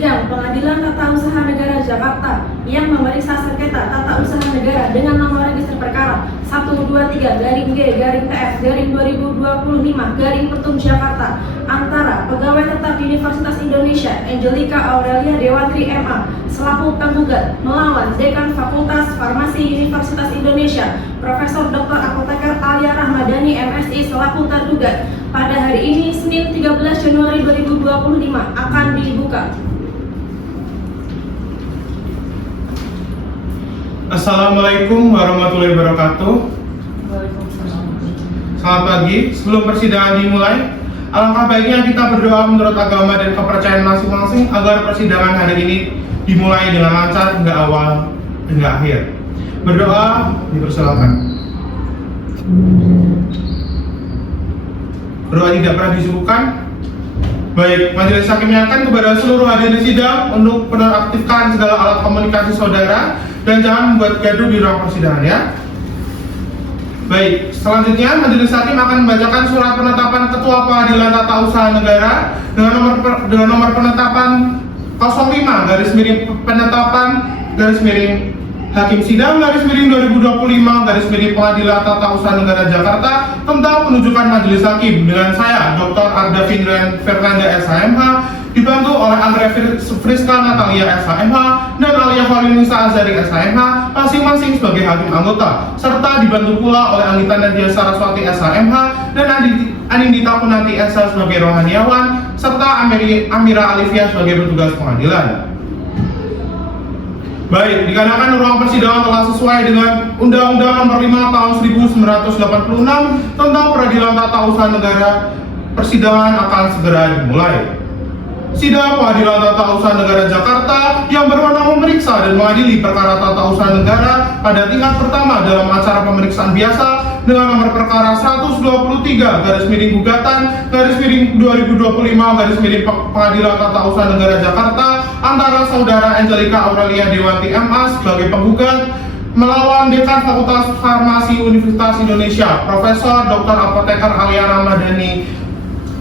Sidang Pengadilan Tata Usaha Negara Jakarta yang memeriksa sengketa tata usaha negara dengan nomor register perkara 123-G-TF-2025 Jakarta antara pegawai tetap Universitas Indonesia Angelika Aurelia Dewatri MA selaku penggugat melawan Dekan Fakultas Farmasi Universitas Indonesia Profesor Dr. Apoteker Alia Rahmadani MSI selaku tergugat pada hari ini Senin 13 Januari 2025 akan dibuka. Assalamualaikum warahmatullahi wabarakatuh. Selamat pagi. Sebelum persidangan dimulai, alangkah baiknya kita berdoa menurut agama dan kepercayaan masing-masing agar persidangan hari ini dimulai dengan lancar hingga awal hingga akhir. Berdoa dipersilakan. Berdoa tidak pernah disuruhkan. Baik, majelis hakim menyatakan kepada seluruh hadirin sidang untuk menonaktifkan segala alat komunikasi saudara dan jangan membuat gaduh di ruang persidangan ya. Baik, selanjutnya majelis hakim akan membacakan surat penetapan Ketua Pengadilan Tata Usaha Negara dengan nomor penetapan 05-penetapan Hakim Sidang _2025 Pengadilan Tata Usaha Negara Jakarta tentang penunjukan majelis hakim dengan saya Dr. Arda Fernanda SHMH dibantu oleh Andre Friska Natalia SHMH dan Alia Holinisa Azari SHMH masing-masing sebagai hakim anggota serta dibantu pula oleh Anggita Nadia Saraswati SHMH dan Anindita Kunanti SH sebagai rohaniawan serta Amira Alivia sebagai petugas pengadilan. Baik, dikarenakan ruang persidangan telah sesuai dengan Undang-Undang Nomor 5 Tahun 1986 tentang Peradilan Tata Usaha Negara, persidangan akan segera dimulai. Sidang Pengadilan Tata Usaha Negara Jakarta yang berwenang memeriksa dan mengadili perkara tata usaha negara pada tingkat pertama dalam acara pemeriksaan biasa dengan nomor perkara 123-2025 Pengadilan Tata Usaha Negara Jakarta antara saudara Angelika Aurelia Dewatri MA sebagai penggugat melawan Dekan Fakultas Farmasi Universitas Indonesia Profesor Dr. Apoteker Alia Rahmadani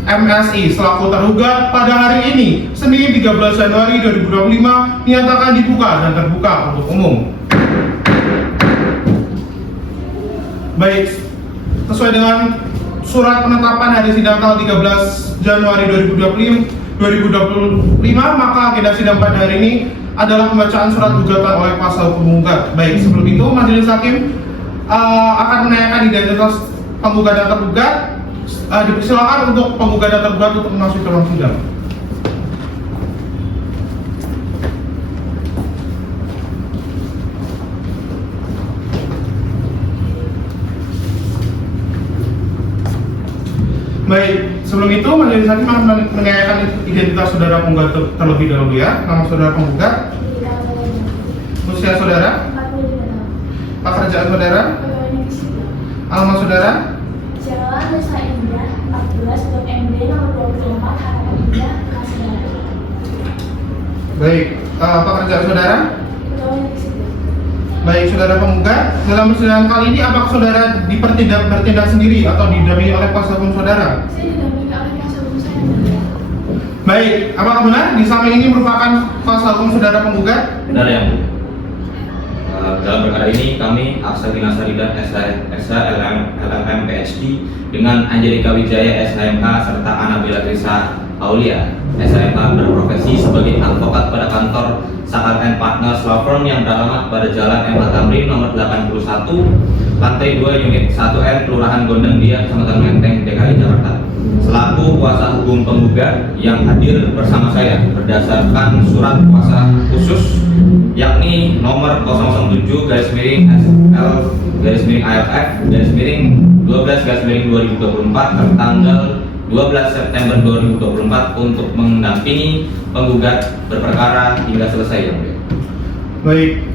MSI selaku tergugat pada hari ini Senin 13 Januari 2025 dinyatakan dibuka dan terbuka untuk umum. Baik, sesuai dengan surat penetapan hari sidang tanggal 13 Januari 2025 maka agenda sidang pada hari ini adalah pembacaan surat gugatan oleh kuasa hukum penggugat. Baik, sebelum itu majelis hakim akan menanyakan identitas penggugat dan tergugat. Dipersilakan untuk penggugat dan tergugat untuk memasuki ruang sidang. Baik, sebelum itu majelis hakim akan menanyakan identitas saudara penggugat terlebih dahulu ya. Nama saudara penggugat, usia saudara, pekerjaan saudara, alamat saudara, Jalan Desa Indah 14 MD nomor 24 Harapan Indah Kasar. Baik, pekerjaan saudara. Baik, saudara penggugat, dalam persidangan kali ini apakah saudara bertindak sendiri atau didampingi oleh kuasa hukum saudara? Saya didampingi oleh kuasa hukum saya. Baik, apakah benar di samping ini merupakan kuasa hukum saudara penggugat? Benar ya, Bu. Dalam perkara ini kami Aksagina Sarida SH LLM PhD dengan Angelika Wijaya SHMH serta Anabila Trisa Aulia SHMH berprofesi sebagai advokat pada kantor Sakar & Partners Law Firm yang beralamat pada Jalan M. Tamrin nomor 81 lantai 2 unit 1N Kelurahan Gondang Dia Kecamatan Menteng DKI Jakarta selaku kuasa hukum penggugat yang hadir bersama saya berdasarkan surat kuasa khusus yakni nomor 007-L-AFF-12-2024 tertanggal 12 September 2024 untuk mendampingi penggugat berperkara hingga selesai ya mulia. Baik,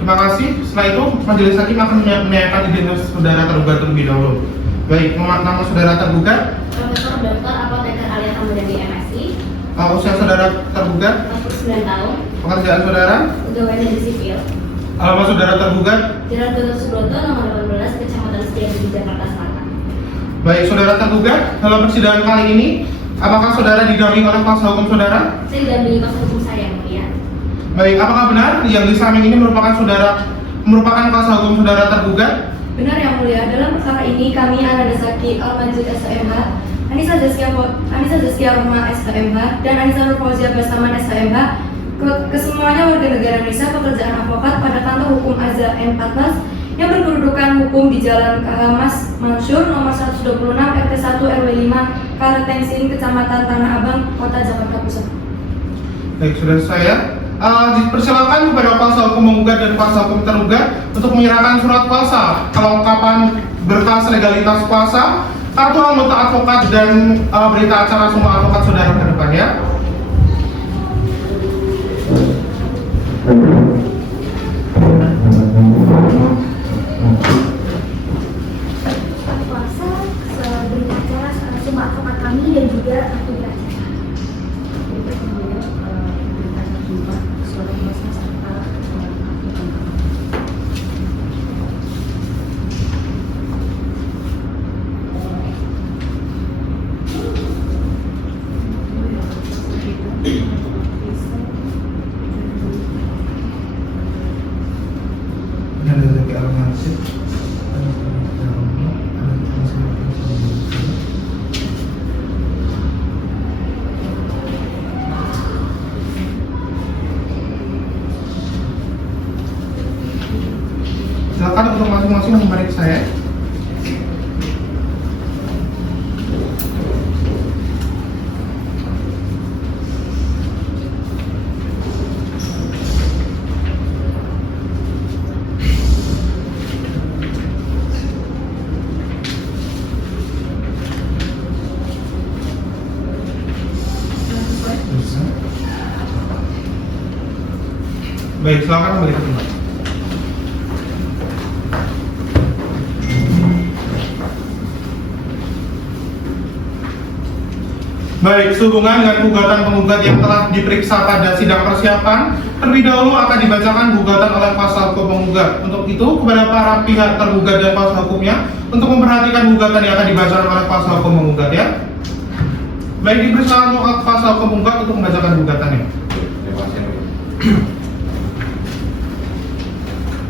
terima kasih. Setelah itu majelis hakim akan menanyakan identitas saudara tergugat terlebih dahulu. Baik, nama saudara tergugat, Profesor Dr. Apoteker Alia Rahmadani MSI. usia saudara tergugat, 49 tahun. pekerjaan saudara, Pegawai negeri sipil. alamat saudara tergugat. Jalan Gatot Subroto nomor 18 Kecamatan Setiabudi Jakarta Selatan. Baik, saudara tergugat, dalam persidangan kali ini Apakah saudara didampingi oleh kuasa hukum saudara? Saya didampingi kuasa hukum saya, yang mulia. Baik, apakah benar yang di samping ini merupakan kuasa hukum saudara tergugat? Benar yang mulia, dalam perkara ini kami Ananda Zaki Al-Manjid SHMH, Anissa Zaskia Rohma SHMH, dan Anissa Nur Fauzia Basaman SHMH, kesemuanya warga negara Indonesia pekerjaan advokat pada kantor hukum Azza M14 yang berkedudukan hukum di Jalan KH Mas Mansur nomor 126 RT 1 RW 5 Karetengsin, Kecamatan Tanah Abang, Kota Jakarta Pusat. Baik, saudara saya, dipersilakan kepada kuasa hukum menggugat dan kuasa hukum tergugat untuk menyerahkan surat kuasa, kelengkapan berkas legalitas kuasa, kartu anggota advokat, dan berita acara semua advokat saudara ke depannya. Kuasa, berita acara semua advokat kami dan juga akte acara. Silakan untuk masing-masing memeriksa saya. Baik, silakan kembali ke tempat. Baik, sehubungan dengan gugatan penggugat yang telah diperiksa pada sidang persiapan, terlebih dahulu akan dibacakan gugatan oleh kuasa hukum penggugat. Untuk itu, kepada para pihak tergugat dan kuasa hukumnya untuk memperhatikan gugatan yang akan dibacakan oleh kuasa hukum penggugat ya. Baik, dipersilakan untuk kuasa hukum penggugat untuk membacakan gugatannya. Terima kasih.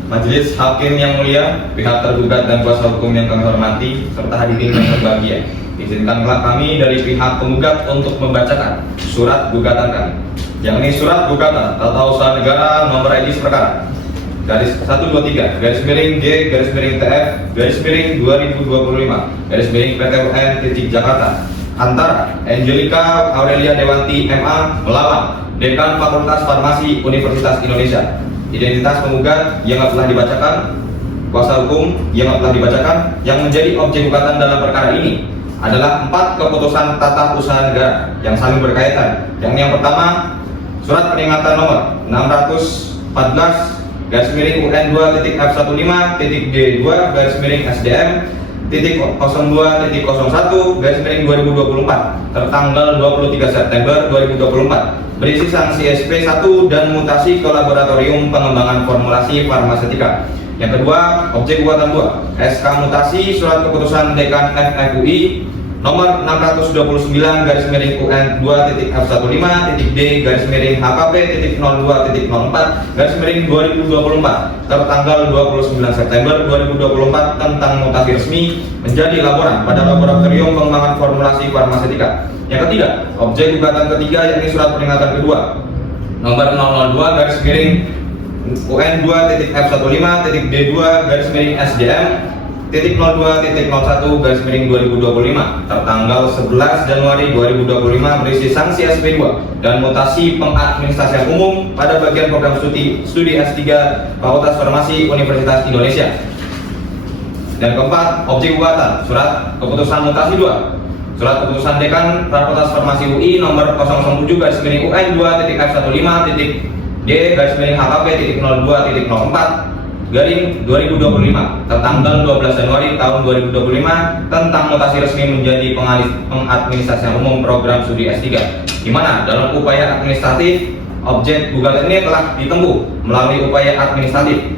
Majelis Hakim yang mulia, pihak tergugat dan kuasa hukum yang kami hormati, serta hadirin yang berbahagia. Izinkanlah kami dari pihak penggugat untuk membacakan surat gugatan kami, yakni surat gugatan tata usaha negara nomor edis perkara garis 123 garis miring G garis miring TF garis miring 2025 garis miring PT UN titik Jakarta antara Angelika Aurelia Dewanti MA melawan Dekan Fakultas Farmasi Universitas Indonesia. Identitas penggugat yang telah dibacakan, kuasa hukum yang telah dibacakan, yang menjadi objek gugatan dalam perkara ini adalah 4 keputusan tata usaha negara yang saling berkaitan. Yang pertama, surat peringatan nomor 614 garis miring UN 2.F15.D2 garis miring SDM .02.01 garis miring 2024 tertanggal 23 September 2024 berisi sanksi SP1 dan mutasi kolaboratorium pengembangan formulasi farmasetika. Yang kedua, objek gugatan 2, SK mutasi surat keputusan Dekan FFUI nomor 629 garis miring UN 2.F15.D garis miring HKP.02.04 garis miring 2024 tertanggal 29 September 2024 tentang mutasi resmi menjadi laboran pada laboratorium pengembangan formulasi farmasetika. Yang ketiga, objek gugatan ketiga yakni surat peringatan kedua nomor 002 garis miring UN 2.F15.D2 garis miring SDM .02.01 garis miring 2025 tertanggal 11 Januari 2025 berisi sanksi SP2 dan mutasi pengadministrasian umum pada bagian program studi S3 Fakultas Farmasi Universitas Indonesia. Dan keempat, objek gugatan surat keputusan mutasi 2 surat keputusan Dekan Fakultas Farmasi UI nomor 007 garis miring UN 2.F15.D garis miring HKP.02.04 garing 2025 tertanggal 12 Januari tahun 2025 tentang mutasi resmi menjadi pengadministrasian umum program studi S3, di mana dalam upaya administratif objek gugatan ini telah ditempuh melalui upaya administratif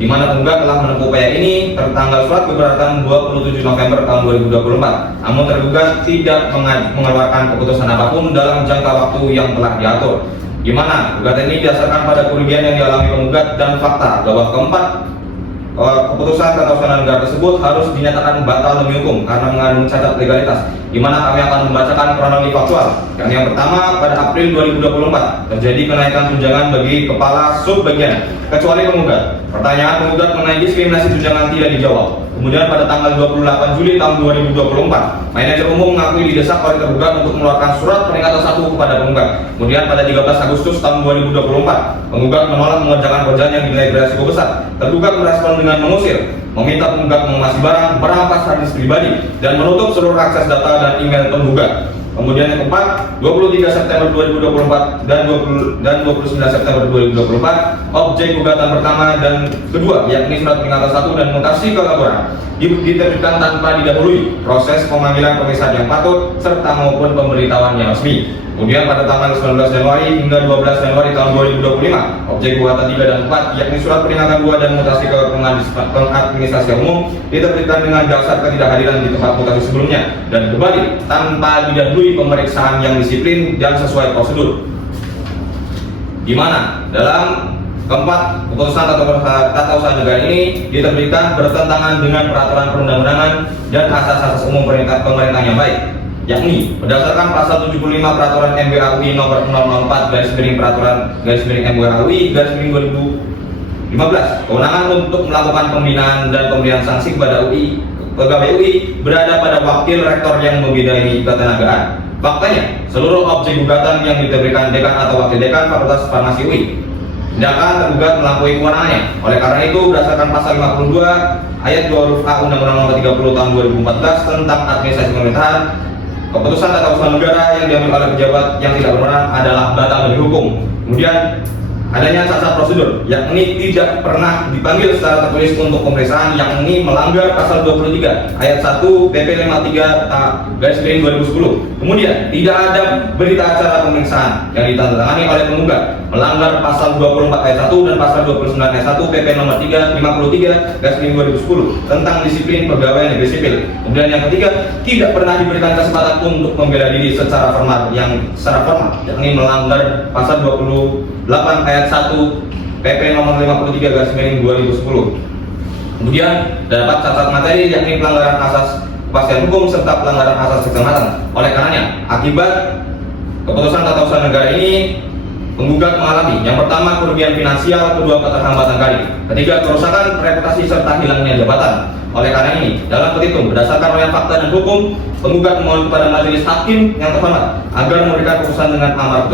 di mana penggugat telah menempuh upaya ini tertanggal surat keberatan 27 November tahun 2024. Namun tergugat tidak mengeluarkan keputusan apapun dalam jangka waktu yang telah diatur, di mana gugatan ini didasarkan pada kerugian yang dialami penggugat dan fakta bahwa keempat keputusan tata usaha negara tersebut harus dinyatakan batal demi hukum karena mengandung cacat legalitas, di mana kami akan membacakan kronologi faktual. Yang pertama, pada April 2024 terjadi kenaikan tunjangan bagi kepala sub bagian kecuali penggugat. Pertanyaan penggugat mengenai diskriminasi tunjangan tidak dijawab. Kemudian pada tanggal 28 Juli tahun 2024, manajer umum mengakui didesak oleh tergugat untuk mengeluarkan surat peringatan 1 kepada penggugat. Kemudian pada 13 Agustus tahun 2024, penggugat menolak mengerjakan pekerjaan yang dinilai beresiko besar. Tergugat merespon dengan mengusir, meminta penggugat mengemasi barang, merampas harddisk pribadi, dan menutup seluruh akses data dan email penggugat. Kemudian yang keempat, 23 September 2024 dan 29 September 2024, objek gugatan pertama dan kedua, yakni surat peringatan 1 dan mutasi ke laporan, diterbitkan tanpa didahului proses pemanggilan pemeriksaan yang patut serta maupun pemberitahuan yang resmi. Kemudian pada tanggal 19 Januari hingga 12 Januari tahun 2025, objek gugatan 3 dan 4, yakni surat peringatan 2 dan mutasi ke pengadministrasi umum, diterbitkan dengan dasar ketidakhadiran di tempat mutasi sebelumnya dan kembali tanpa didahului pemeriksaan yang disiplin dan sesuai prosedur. Di mana dalam keempat, keputusan tata usaha negara ini diterbitkan bertentangan dengan peraturan perundang-undangan dan asas-asas umum pemerintahan yang baik, yakni berdasarkan pasal 75 peraturan MBA-UI nomor 004/MBA-UI/MBA-2015, kewenangan untuk melakukan pembinaan dan pemberian sanksi kepada pegawai UI berada pada wakil rektor yang membidangi ketenagaan. Faktanya, seluruh objek gugatan yang diberikan dekan atau wakil dekan Fakultas Farmasi UI, tindakan tergugat melampaui kewenangannya. Oleh karena itu, berdasarkan pasal 52 ayat 2 huruf A Undang-Undang Nomor 30 Tahun 2014 tentang administrasi pemerintahan, keputusan tata usaha negara yang diambil oleh pejabat yang tidak berwenang adalah batal demi hukum. Kemudian adanya cacat prosedur, yakni tidak pernah dipanggil secara tertulis untuk pemeriksaan, yakni melanggar pasal 23 ayat 1 PP 53/2010. Kemudian tidak ada berita acara pemeriksaan yang ditandatangani oleh penggugat, melanggar pasal 24 ayat 1 dan pasal 29 ayat 1 PP nomor 53/2010 tentang disiplin pegawai negeri sipil. Kemudian yang ketiga, tidak pernah diberikan kesempatan untuk membela diri secara formal, yakni melanggar pasal 28 ayat 1 PP nomor 53/2010. Kemudian dapat cacat materi, yakni pelanggaran asas kepastian hukum serta pelanggaran asas keselamatan. Oleh karenanya, akibat keputusan tata usaha negara ini, penggugat mengalami yang pertama kerugian finansial, kedua keterlambatan karir, ketiga kerusakan reputasi serta hilangnya jabatan. Oleh karena ini, dalam petitum berdasarkan oleh fakta dan hukum, penggugat memohon kepada majelis hakim yang terhormat agar memberikan keputusan dengan amar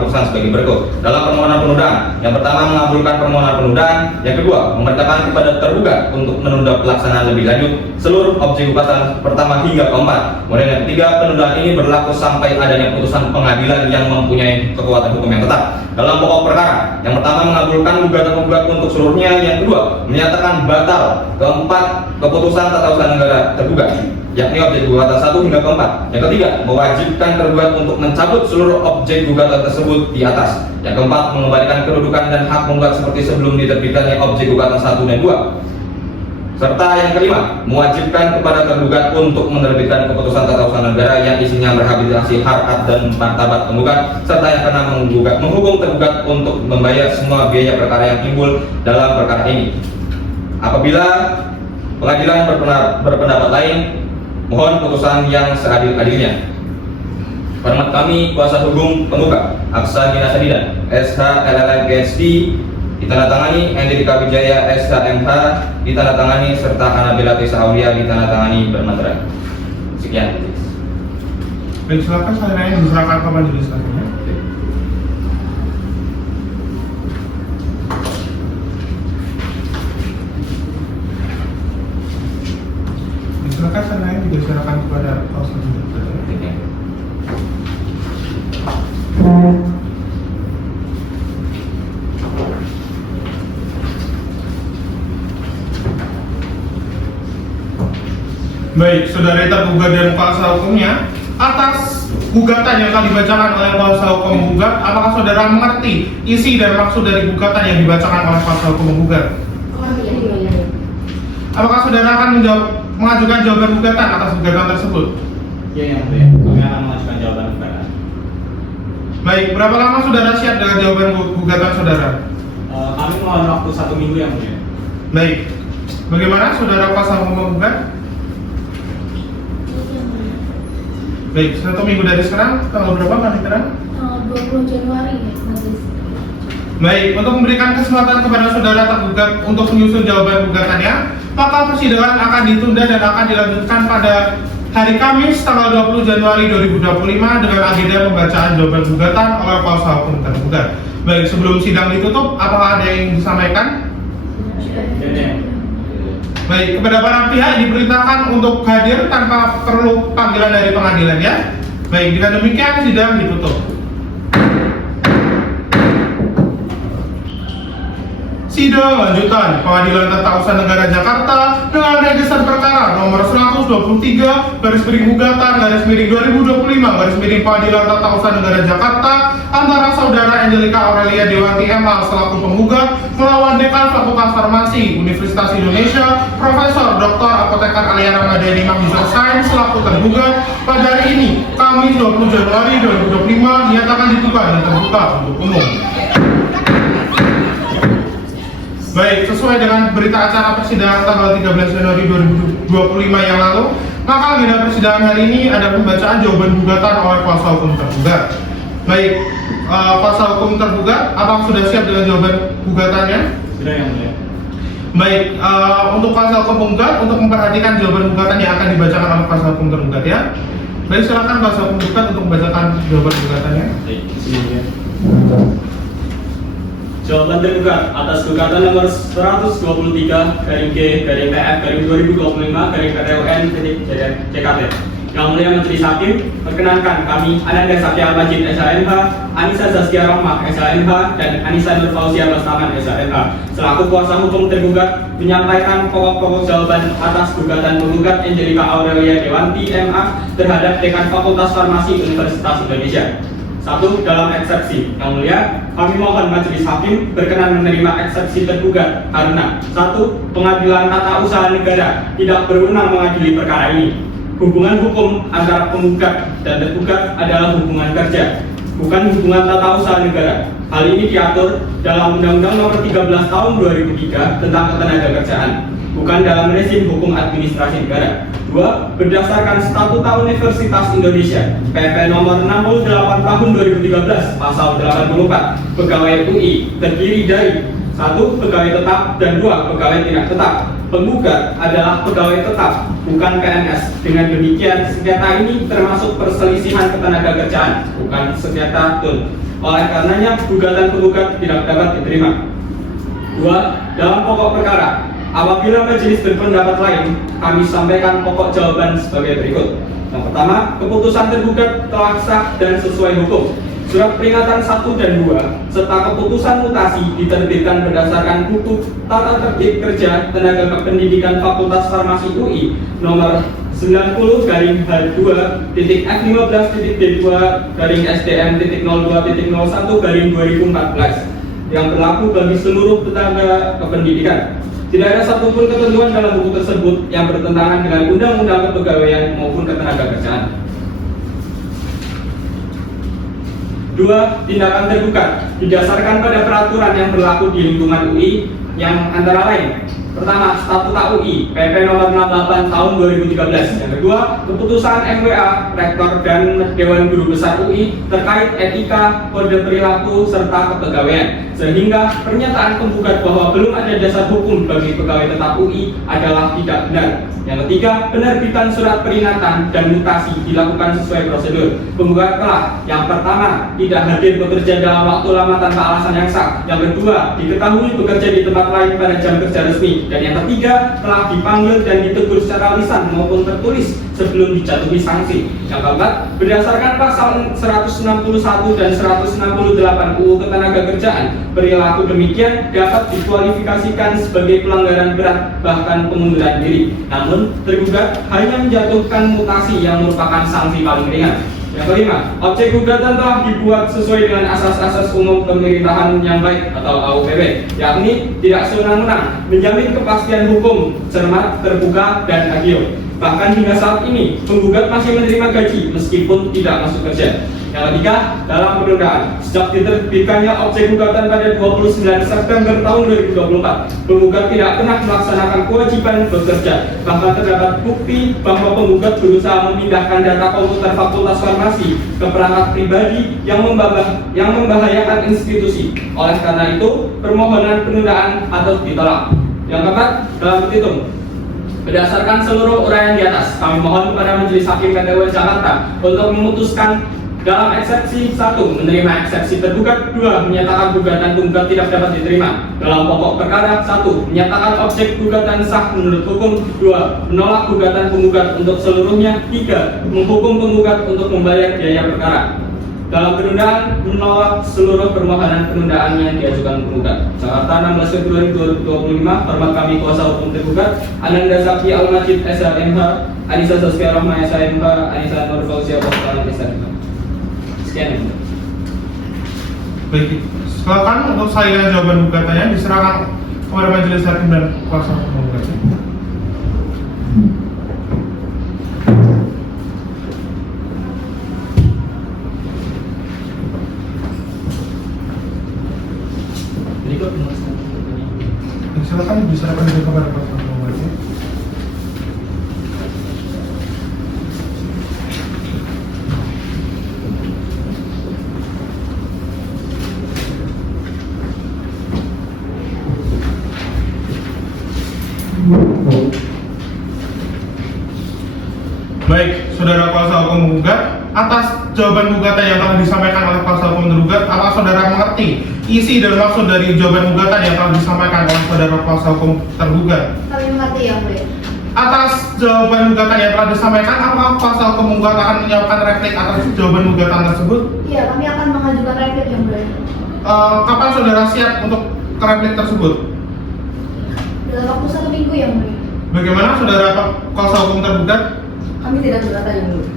putusan sebagai berikut. Dalam permohonan penundaan, yang pertama mengabulkan permohonan penundaan, yang kedua memerintahkan kepada tergugat untuk menunda pelaksanaan lebih lanjut seluruh objek gugatan pertama hingga keempat. Kemudian yang ketiga, penundaan ini berlaku sampai adanya putusan pengadilan yang mempunyai kekuatan hukum yang tetap. Dalam pokok perkara, yang pertama mengabulkan gugatan penggugat untuk seluruhnya, yang kedua menyatakan batal keempat keputusan tata usaha negara tergugat, yakni objek gugatan 1 hingga keempat. Yang ketiga, mewajibkan tergugat untuk mencabut seluruh objek gugatan tersebut di atas. Yang keempat, mengembalikan kedudukan dan hak penggugat seperti sebelum diterbitkannya objek gugatan 1 dan 2. Serta yang kelima, mewajibkan kepada tergugat untuk menerbitkan keputusan tata usaha negara yang isinya merehabilitasi harkat dan martabat penggugat, serta yang keenam menghukum tergugat untuk membayar semua biaya perkara yang timbul dalam perkara ini. Apabila pengadilan berpendapat lain, mohon putusan yang seadil-adilnya. Hormat kami, kuasa hukum penggugat Aksa Gina Sadidan, SH LLM PhD, ditandatangani Andrika Wijaya SHMH, ditandatangani serta Anabela Tisa Aulia ditandatangani bermaterai. Sekian. Baik, silakan saya diserahkan ke majelis hakimnya. Silakan saya diserahkan kepada Ustaz. Baik, saudara tergugat dan kuasa hukumnya, atas gugatan yang akan dibacakan oleh kuasa hukum menggugat, apakah saudara mengerti isi dan maksud dari gugatan yang dibacakan oleh kuasa hukum menggugat? Apakah saudara akan mengajukan jawaban gugatan atas gugatan tersebut? Ya, yang mulia. Kami akan mengajukan jawaban gugatan. Baik, berapa lama saudara siap dengan jawaban gugatan saudara? Kami mohon waktu 1 minggu yang mulia. Baik, bagaimana saudara kuasa hukum menggugat? Baik, 1 minggu dari sekarang, tanggal berapa panitera? Tanggal 20 Januari ya, majelis. Baik, untuk memberikan kesempatan kepada saudara tergugat untuk menyusun jawaban gugatannya, maka persidangan akan ditunda dan akan dilanjutkan pada hari Kamis tanggal 20 Januari 2025 dengan agenda pembacaan jawaban gugatan oleh kuasa hukum tergugat. Baik, sebelum sidang ditutup, apakah ada yang ingin disampaikan? Baik, kepada para pihak diperintahkan untuk hadir tanpa perlu panggilan dari pengadilan ya. Baik, dengan demikian sidang ditutup. Sidang lanjutan Pengadilan Tata Usaha Negara Jakarta dengan register perkara nomor 123/gugatan/2025/20 Pengadilan Tata Usaha Negara Jakarta antara saudara Angelika Aurelia Dewanti MA selaku penggugat melawan Dekan Fakultas Farmasi Universitas Indonesia Profesor Dr. Apoteker Alia Ramadhani Magister Sains selaku tergugat pada hari ini Kamis 20 Januari 2025 dinyatakan dibuka dan terbuka untuk umum. Baik, sesuai dengan berita acara persidangan tanggal 13 Januari 2025 yang lalu, maka agenda persidangan hari ini ada pembacaan jawaban gugatan oleh kuasa hukum tergugat. Baik, kuasa hukum tergugat, apakah sudah siap dengan jawaban gugatannya? Sudah yang mulia. Baik, untuk kuasa hukum penggugat untuk memperhatikan jawaban gugatan yang akan dibacakan oleh kuasa hukum tergugat ya. Baik, silakan kuasa hukum tergugat untuk membacakan jawaban gugatannya. Baik, sini ya. Jawaban tergugat atas gugatan nomor 123/PF/2025/PTUN/JKT. Yang mulia Majelis Hakim, perkenankan kami Ananda Satya Majid SHMH, Anissa Zaskia Rahmah SHMH, dan Anissa Nur Fauzia Bastaman SHMH selaku kuasa hukum tergugat menyampaikan pokok-pokok jawaban atas gugatan penggugat Angelika Aurelia Dewanti MA terhadap Dekan Fakultas Farmasi Universitas Indonesia. 1. Dalam eksepsi, yang mulia, kami mohon Majelis Hakim berkenan menerima eksepsi tergugat karena 1. Pengadilan Tata Usaha Negara tidak berwenang mengadili perkara ini. Hubungan hukum antara penggugat dan tergugat adalah hubungan kerja, bukan hubungan tata usaha negara. Hal ini diatur dalam Undang-Undang Nomor 13 Tahun 2003 tentang Ketenagakerjaan, bukan dalam rezim hukum administrasi negara. 2. Berdasarkan Statuta Universitas Indonesia PP Nomor 68 Tahun 2013 Pasal 84, pegawai UI terdiri dari 1. Pegawai tetap dan 2. Pegawai tidak tetap. Penggugat adalah pegawai tetap, bukan PNS. Dengan demikian, sengketa ini termasuk perselisihan ketenagakerjaan, bukan sengketa tun. Oleh karenanya, gugatan penggugat tidak dapat diterima. 2. Dalam pokok perkara, apabila majelis berpendapat lain, kami sampaikan pokok jawaban sebagai berikut. Yang pertama, keputusan tergugat telah sah dan sesuai hukum. Surat peringatan 1 dan 2 serta keputusan mutasi diterbitkan berdasarkan Buku Tata Tertib Kerja Tenaga Kependidikan Fakultas Farmasi UI nomor 90/2-D2-SDM.02.01/2014 yang berlaku bagi seluruh tenaga kependidikan. Tidak ada satupun ketentuan dalam buku tersebut yang bertentangan dengan Undang-Undang Kepegawaian maupun Ketenagakerjaan. 2. Tindakan tergugat didasarkan pada peraturan yang berlaku di lingkungan UI yang antara lain: pertama, Statuta UI PP Nomor 68 Tahun 2013. Yang kedua, keputusan MWA Rektor dan Dewan Guru Besar UI terkait etika, kode perilaku serta kepegawaian, sehingga pernyataan penggugat bahwa belum ada dasar hukum bagi pegawai tetap UI adalah tidak benar. Yang ketiga, penerbitan surat peringatan dan mutasi dilakukan sesuai prosedur. Penggugat telah: yang pertama, tidak hadir bekerja dalam waktu lama tanpa alasan yang sah. Yang kedua, diketahui bekerja di tempat lain pada jam kerja resmi. Dan yang ketiga, telah dipanggil dan ditegur secara lisan maupun tertulis sebelum dijatuhi sanksi. Yang keempat, berdasarkan pasal 161 dan 168 UU Ketenagakerjaan, perilaku demikian dapat dikualifikasikan sebagai pelanggaran berat bahkan pengunduran diri. Namun, tergugat hanya menjatuhkan mutasi yang merupakan sanksi paling ringan. Yang kelima, objek gugatan telah dibuat sesuai dengan asas-asas umum pemerintahan yang baik atau AUPB, yakni tidak sewenang-wenang, menjamin kepastian hukum, cermat, terbuka, dan adil. Bahkan hingga saat ini, penggugat masih menerima gaji meskipun tidak masuk kerja. Yang ketiga, dalam penundaan, sejak diterbitkannya objek gugatan pada 29 September tahun 2024, penggugat tidak pernah melaksanakan kewajiban bekerja. Bahkan terdapat bukti bahwa penggugat berusaha memindahkan data komputer Fakultas Farmasi ke perangkat pribadi yang membahayakan institusi. Oleh karena itu, permohonan penundaan harus ditolak. Yang keempat, dalam petitum, berdasarkan seluruh uraian di atas, kami mohon kepada Majelis Hakim PT UN Jakarta untuk memutuskan dalam eksepsi 1 menerima eksepsi tergugat, 2 menyatakan gugatan penggugat tidak dapat diterima. Dalam pokok perkara 1 menyatakan objek gugatan sah menurut hukum, 2 menolak gugatan penggugat untuk seluruhnya, 3 menghukum penggugat untuk membayar biaya perkara. Dalam penundaan, menolak seluruh permohonan penundaan yang diajukan penggugat. Jakarta 16 Februari 2025, hormat kami kuasa hukum tergugat, Ananda Zaki Al-Majid SHMH, Anissa Saskia Rahma SHMH, Anissa Nur Fauzia Boktaran SHMH. Sekian. Baik, silakan untuk salinan jawaban gugatannya diserahkan kepada majelis hakim dan kuasa hukum penggugatnya. Berikut Silakan diserahkan juga kepada kuasa hukum penggugatnya. Baik, saudara kuasa hukum menggugat, atas jawaban gugatan yang telah disampaikan oleh kuasa hukum tergugat, apakah saudara mengerti isi dan maksud dari jawaban gugatan yang telah disampaikan oleh saudara kuasa hukum tergugat? Kami mengerti, Yang Mulia. Atas jawaban gugatan yang telah disampaikan, apakah kuasa hukum menggugat akan menyiapkan replik atas jawaban gugatan tersebut? Iya, kami akan mengajukan replik, Yang Mulia. Kapan saudara siap untuk replik tersebut? Dalam waktu 1 minggu, Yang Mulia. Bagaimana saudara kuasa hukum tergugat? Kami tidak keberatan, Yang Mulia.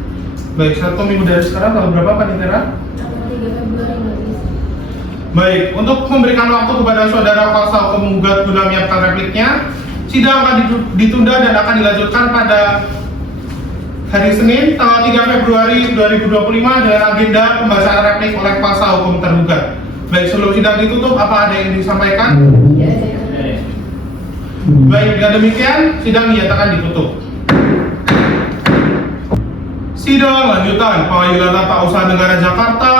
Baik, 1 minggu dari sekarang tanggal berapa Panitera? Tanggal 3 Februari, Yang Mulia. Baik, untuk memberikan waktu kepada saudara kuasa hukum menggugat guna menyiapkan repliknya, sidang akan ditunda dan akan dilanjutkan pada hari Senin, tanggal 3 Februari 2025 dengan agenda pembacaan replik oleh kuasa hukum tergugat. Baik, sebelum sidang ditutup, apa ada yang disampaikan? Iya, saya. Baik, dengan demikian, sidang dinyatakan ditutup. Sidang lanjutan Pengadilan Tata Usaha Negara Jakarta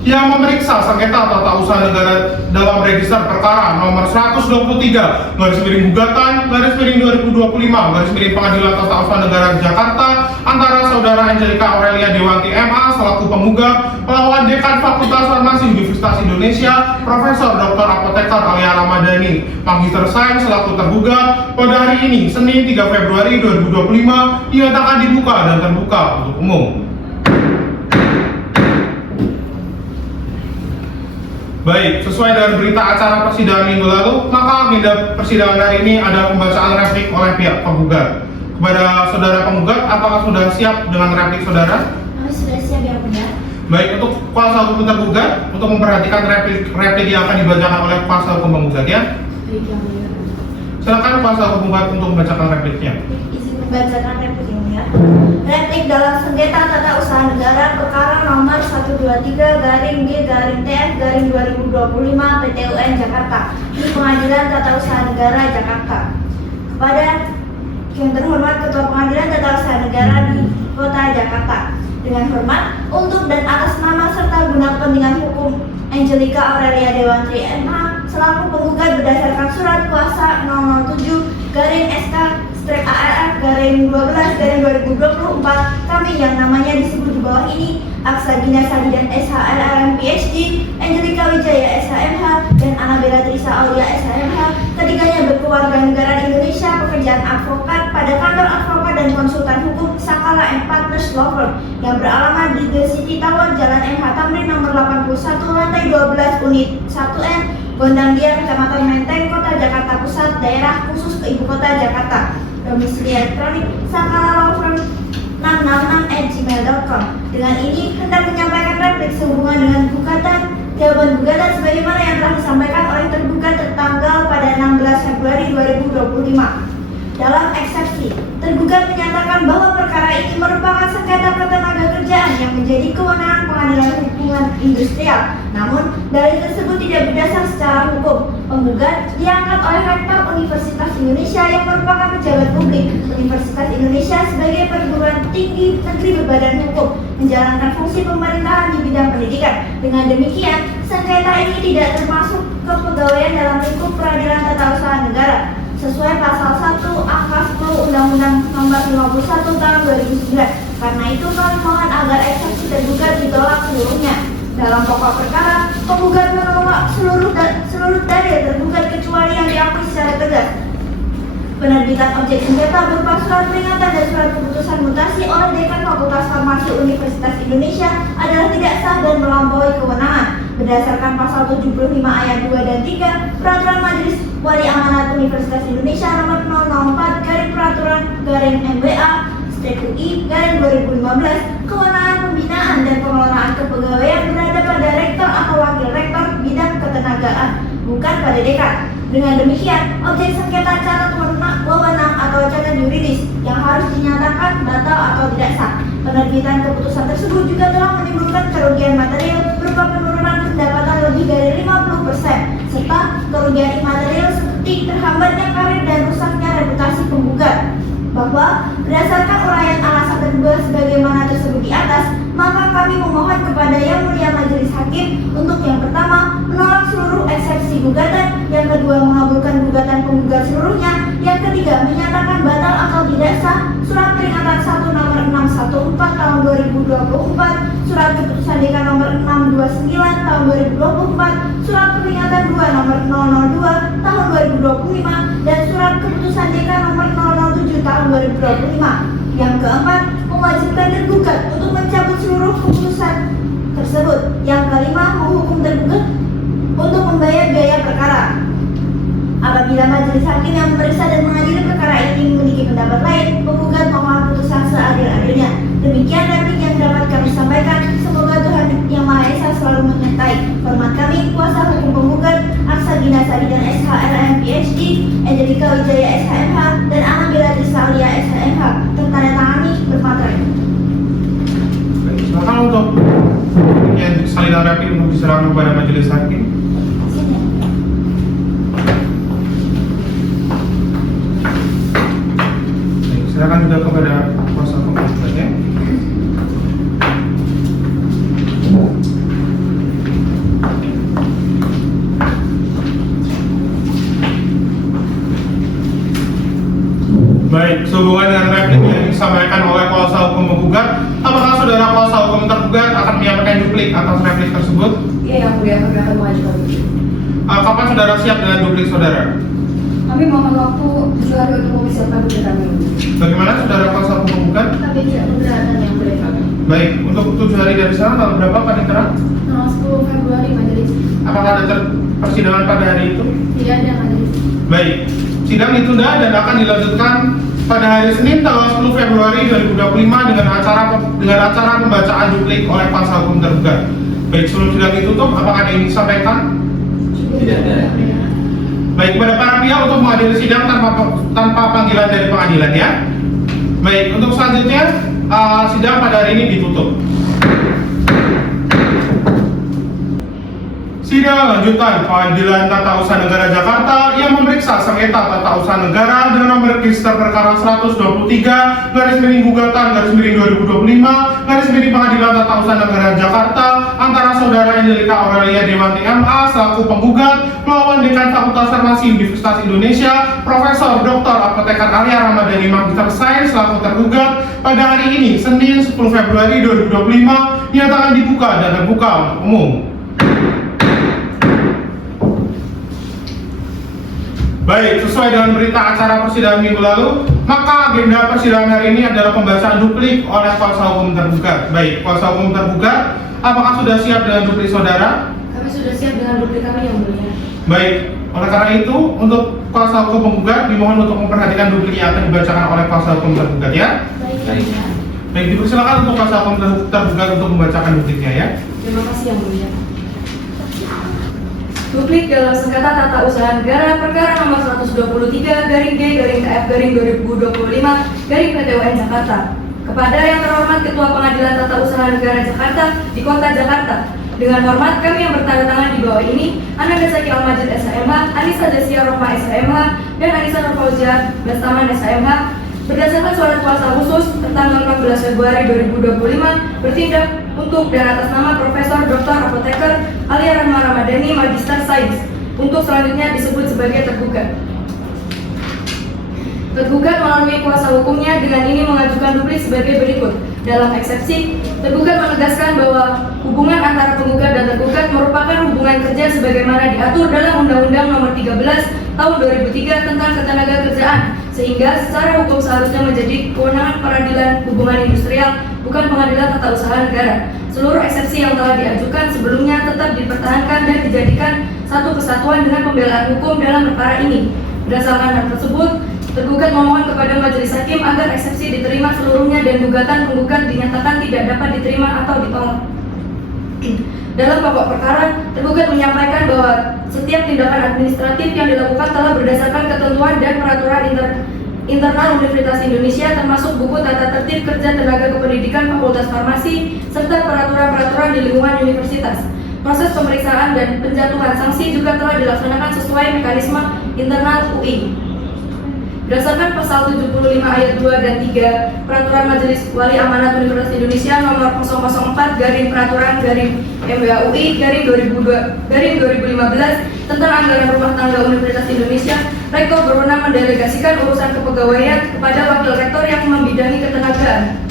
yang memeriksa sengketa tata usaha negara dalam register perkara nomor 123 /gugatan/2025 Pengadilan Tata Usaha Negara Jakarta antara saudara Angelika Aurelia Dewanti MA selaku penggugat melawan Dekan Fakultas Farmasi Universitas Indonesia Profesor Dr. Apoteker Alia Ramadhani Magister Sains selaku tergugat pada hari ini Senin 3 Februari 2025 dinyatakan dibuka dan terbuka untuk umum. Baik, sesuai dengan berita acara persidangan minggu lalu, maka agenda persidangan hari ini ada pembacaan replik oleh pihak penggugat. Kepada saudara penggugat, apakah sudah siap dengan replik saudara? Kami sudah siap, Yang Mulia. Baik, untuk kuasa hukum tergugat, untuk memperhatikan replik yang akan dibacakan oleh kuasa hukum penggugat ya. Baik, Yang Mulia. Silakan kuasa hukum penggugat untuk membacakan repliknya. Izin membacakan replik, Yang Mulia. Replik dalam sengketa tata usaha negara perkara nomor 123-G-TF-2025 PT UN Jakarta di Pengadilan Tata Usaha Negara Jakarta. Kepada yang terhormat Ketua Pengadilan Tata Usaha Negara di Kota Jakarta, dengan hormat untuk dan atas nama serta guna kepentingan hukum Angelika Aurelia Dewanti MA selaku penggugat berdasarkan surat kuasa 007-SK-ARF-12-2024 kami yang namanya disebut di bawah ini Aksa Gina Sadi dan SHLM PhD, Angelika Wijaya SHMH dan Anabella Trisa Aulia SHMH, ketiganya berkeluarga negara Indonesia, pekerjaan advokat pada kantor advokat dan konsultan hukum Sakala & Partners Law Firm yang beralamat di The City Tower, Jalan MH Tamrin nomor 81, lantai 12, unit 1N, Gondang Dia, Kecamatan Menteng, Kota Jakarta Pusat, daerah khusus Ibu Kota Jakarta. Domisili elektronik Sakala Law Firm 666@gmail.com. Dengan ini hendak menyampaikan replik sehubungan dengan jawaban gugatan sebagaimana yang telah disampaikan oleh tergugat tertanggal pada 16 Februari 2025. Dalam eksepsi, tergugat menyatakan bahwa perkara ini merupakan sengketa ketenagakerjaan yang menjadi kewenangan Pengadilan Hubungan Industrial. Namun, dalil tersebut tidak berdasar secara hukum. Penggugat diangkat oleh Rektor Universitas Indonesia yang merupakan pejabat publik Universitas Indonesia sebagai perguruan tinggi negeri berbadan hukum, menjalankan fungsi pemerintahan di bidang pendidikan. Dengan demikian, sengketa ini tidak termasuk kepegawaian dalam lingkup peradilan tata usaha negara sesuai pasal 1 angka 10 Undang-Undang Nomor 51 Tahun 2009. Karena itu kami mohon agar eksepsi tergugat ditolak seluruhnya. Dalam pokok perkara, penggugat menolak seluruh dalil tergugat kecuali yang diakui secara tegas. Penerbitan objek sengketa berupa surat peringatan dan surat keputusan mutasi oleh Dekan Fakultas Farmasi Universitas Indonesia adalah tidak sah dan melampaui kewenangan. Berdasarkan pasal 75 ayat 2 dan 3 Peraturan Majelis Wali Amanat Universitas Indonesia nomor 004/MBA/UI/2015, kewenangan pembinaan dan pengelolaan kepegawaian berada pada rektor atau wakil rektor bidang ketenagaan, bukan pada dekan. Dengan demikian, objek sengketa catat wewenang atau catat yuridis yang harus dinyatakan batal atau tidak sah. Penerbitan keputusan tersebut juga telah menimbulkan kerugian material berupa penurunan pendapatan lebih dari 50%, serta kerugian imaterial seperti terhambatnya karir dan rusaknya reputasi penggugat. Bahwa berdasarkan uraian alasan tergugat sebagaimana tersebut di atas, maka kami memohon kepada Yang Mulia Majelis Hakim untuk yang pertama menolak seluruh eksepsi gugatan, yang kedua mengabulkan gugatan penggugat seluruhnya, yang ketiga menyatakan batal atau tidak sah surat peringatan 1 nomor 614 tahun 2024, surat keputusan Dekan nomor 629 tahun 2024, surat peringatan 2 nomor 002 tahun 2025, dan surat keputusan Dekan nomor 007 tahun 2025. Yang keempat, mewajibkan tergugat untuk mencabut seluruh keputusan tersebut. Yang kelima, menghukum tergugat untuk membayar biaya perkara. Apabila majelis hakim yang memeriksa dan mengadili perkara ini memiliki pendapat lain, penggugat mohon putusan seadil-adilnya. Demikian replik yang dapat kami sampaikan. Semoga Tuhan Yang Maha Esa selalu menyertai. Hormat kami, kuasa hukum penggugat Aksa Gina Sari dan SHRM PhD, Angelika Wijaya SHMH, dan Anabela Trisalia SHMH. Tertandatangani bermaterai. Silakan untuk yang salinan replik untuk diserahkan kepada majelis hakim. Silakan juga kepada kuasa hukum penggugatnya. Baik, sehubungan dengan replik yang disampaikan oleh kuasa hukum penggugat, apakah saudara kuasa hukum tergugat akan menyampaikan duplik atas replik tersebut? Iya, Yang Mulia, kami akan mengajukan duplik. Kapan saudara siap dengan duplik saudara? Kami mohon waktu 7 hari untuk mempersiapkan duplik kami. Bagaimana saudara kuasa hukum penggugat? Kami tidak keberatan Yang Mulia kami. Baik, untuk 7 hari dari sana tanggal berapa Pak Dikterang? Tanggal 10 Februari majelis. Apakah ada persidangan pada hari itu? Tidak ada majelis. Baik, sidang ditunda dan akan dilanjutkan pada hari Senin tanggal 10 Februari 2025 dengan acara pembacaan duplik oleh kuasa hukum tergugat. Baik, sebelum sidang ditutup, apakah ada yang disampaikan? Tidak ada. Baik, kepada para pihak untuk menghadiri sidang tanpa panggilan dari pengadilan ya. Baik, untuk selanjutnya sidang pada hari ini ditutup. Sidang lanjutan Pengadilan Tata Usaha Negara Jakarta yang memeriksa sengketa tata usaha negara dengan nomor register perkara 123/gugatan/2025 Pengadilan Tata Usaha Negara Jakarta antara saudara Angelika Aurelia Dewanti MA selaku penggugat melawan Dekan Fakultas Farmasi Universitas Indonesia Profesor Dr. Apoteker Arya Ramadhani Magister Sains selaku tergugat pada hari ini Senin 10 Februari 2025 dinyatakan dibuka dan terbuka untuk umum. Baik, sesuai dengan berita acara persidangan minggu lalu, maka agenda persidangan hari ini adalah pembacaan duplik oleh kuasa hukum tergugat. Baik, kuasa hukum tergugat, apakah sudah siap dengan duplik saudara? Kami sudah siap dengan duplik kami Yang Mulia. Baik, oleh karena itu, untuk kuasa hukum penggugat dimohon untuk memperhatikan duplik yang akan dibacakan oleh kuasa hukum tergugat ya. Baik, Yang Mulia. Baik, dipersilakan untuk kuasa hukum tergugat untuk membacakan dupliknya ya. Terima kasih Yang Mulia. Duplik dalam sengketa tata usaha negara perkara nomor 123/G/KF/2025/PT UN Jakarta. Kepada yang terhormat Ketua Pengadilan Tata Usaha Negara Jakarta di Kota Jakarta. Dengan hormat kami yang bertanda tangan di bawah ini, Ananda Zaki Al-Majid SHMH, Anissa Desia Rohma SHMH, dan Anissa Nur Fauzia Bastaman SHMH berdasarkan surat kuasa khusus tanggal 14 Februari 2025 bertindak untuk dan atas nama Profesor Dr. Apoteker Alia Rahma Ramadhani Magister Sains untuk selanjutnya disebut sebagai tergugat. Tergugat melalui kuasa hukumnya dengan ini mengajukan duplik sebagai berikut. Dalam eksepsi, tergugat menegaskan bahwa hubungan antara penggugat dan tergugat merupakan hubungan kerja sebagaimana diatur dalam Undang-Undang Nomor 13 Tahun 2003 tentang Ketenagakerjaan, sehingga secara hukum seharusnya menjadi kewenangan peradilan hubungan industrial, bukan pengadilan tata usaha negara. Seluruh eksepsi yang telah diajukan sebelumnya tetap dipertahankan dan dijadikan satu kesatuan dengan pembelaan hukum dalam perkara ini. Berdasarkan hal tersebut, tergugat memohon kepada majelis hakim agar eksepsi diterima seluruhnya dan gugatan penggugat dinyatakan tidak dapat diterima atau ditolak. Dalam pokok perkara, tergugat menyampaikan bahwa setiap tindakan administratif yang dilakukan telah berdasarkan ketentuan dan peraturan internal Universitas Indonesia, termasuk buku tata tertib kerja tenaga kependidikan Fakultas Farmasi serta peraturan-peraturan di lingkungan universitas. Proses pemeriksaan dan penjatuhan sanksi juga telah dilaksanakan sesuai mekanisme internal UI. Berdasarkan pasal 75 ayat 2 dan 3 Peraturan Majelis Wali Amanat Universitas Indonesia nomor 004/Peraturan/MWUI/2015 tentang anggaran rumah tangga Universitas Indonesia, Rektor berwenang mendelegasikan urusan kepegawaian kepada Wakil Rektor yang membidangi ketenagaan.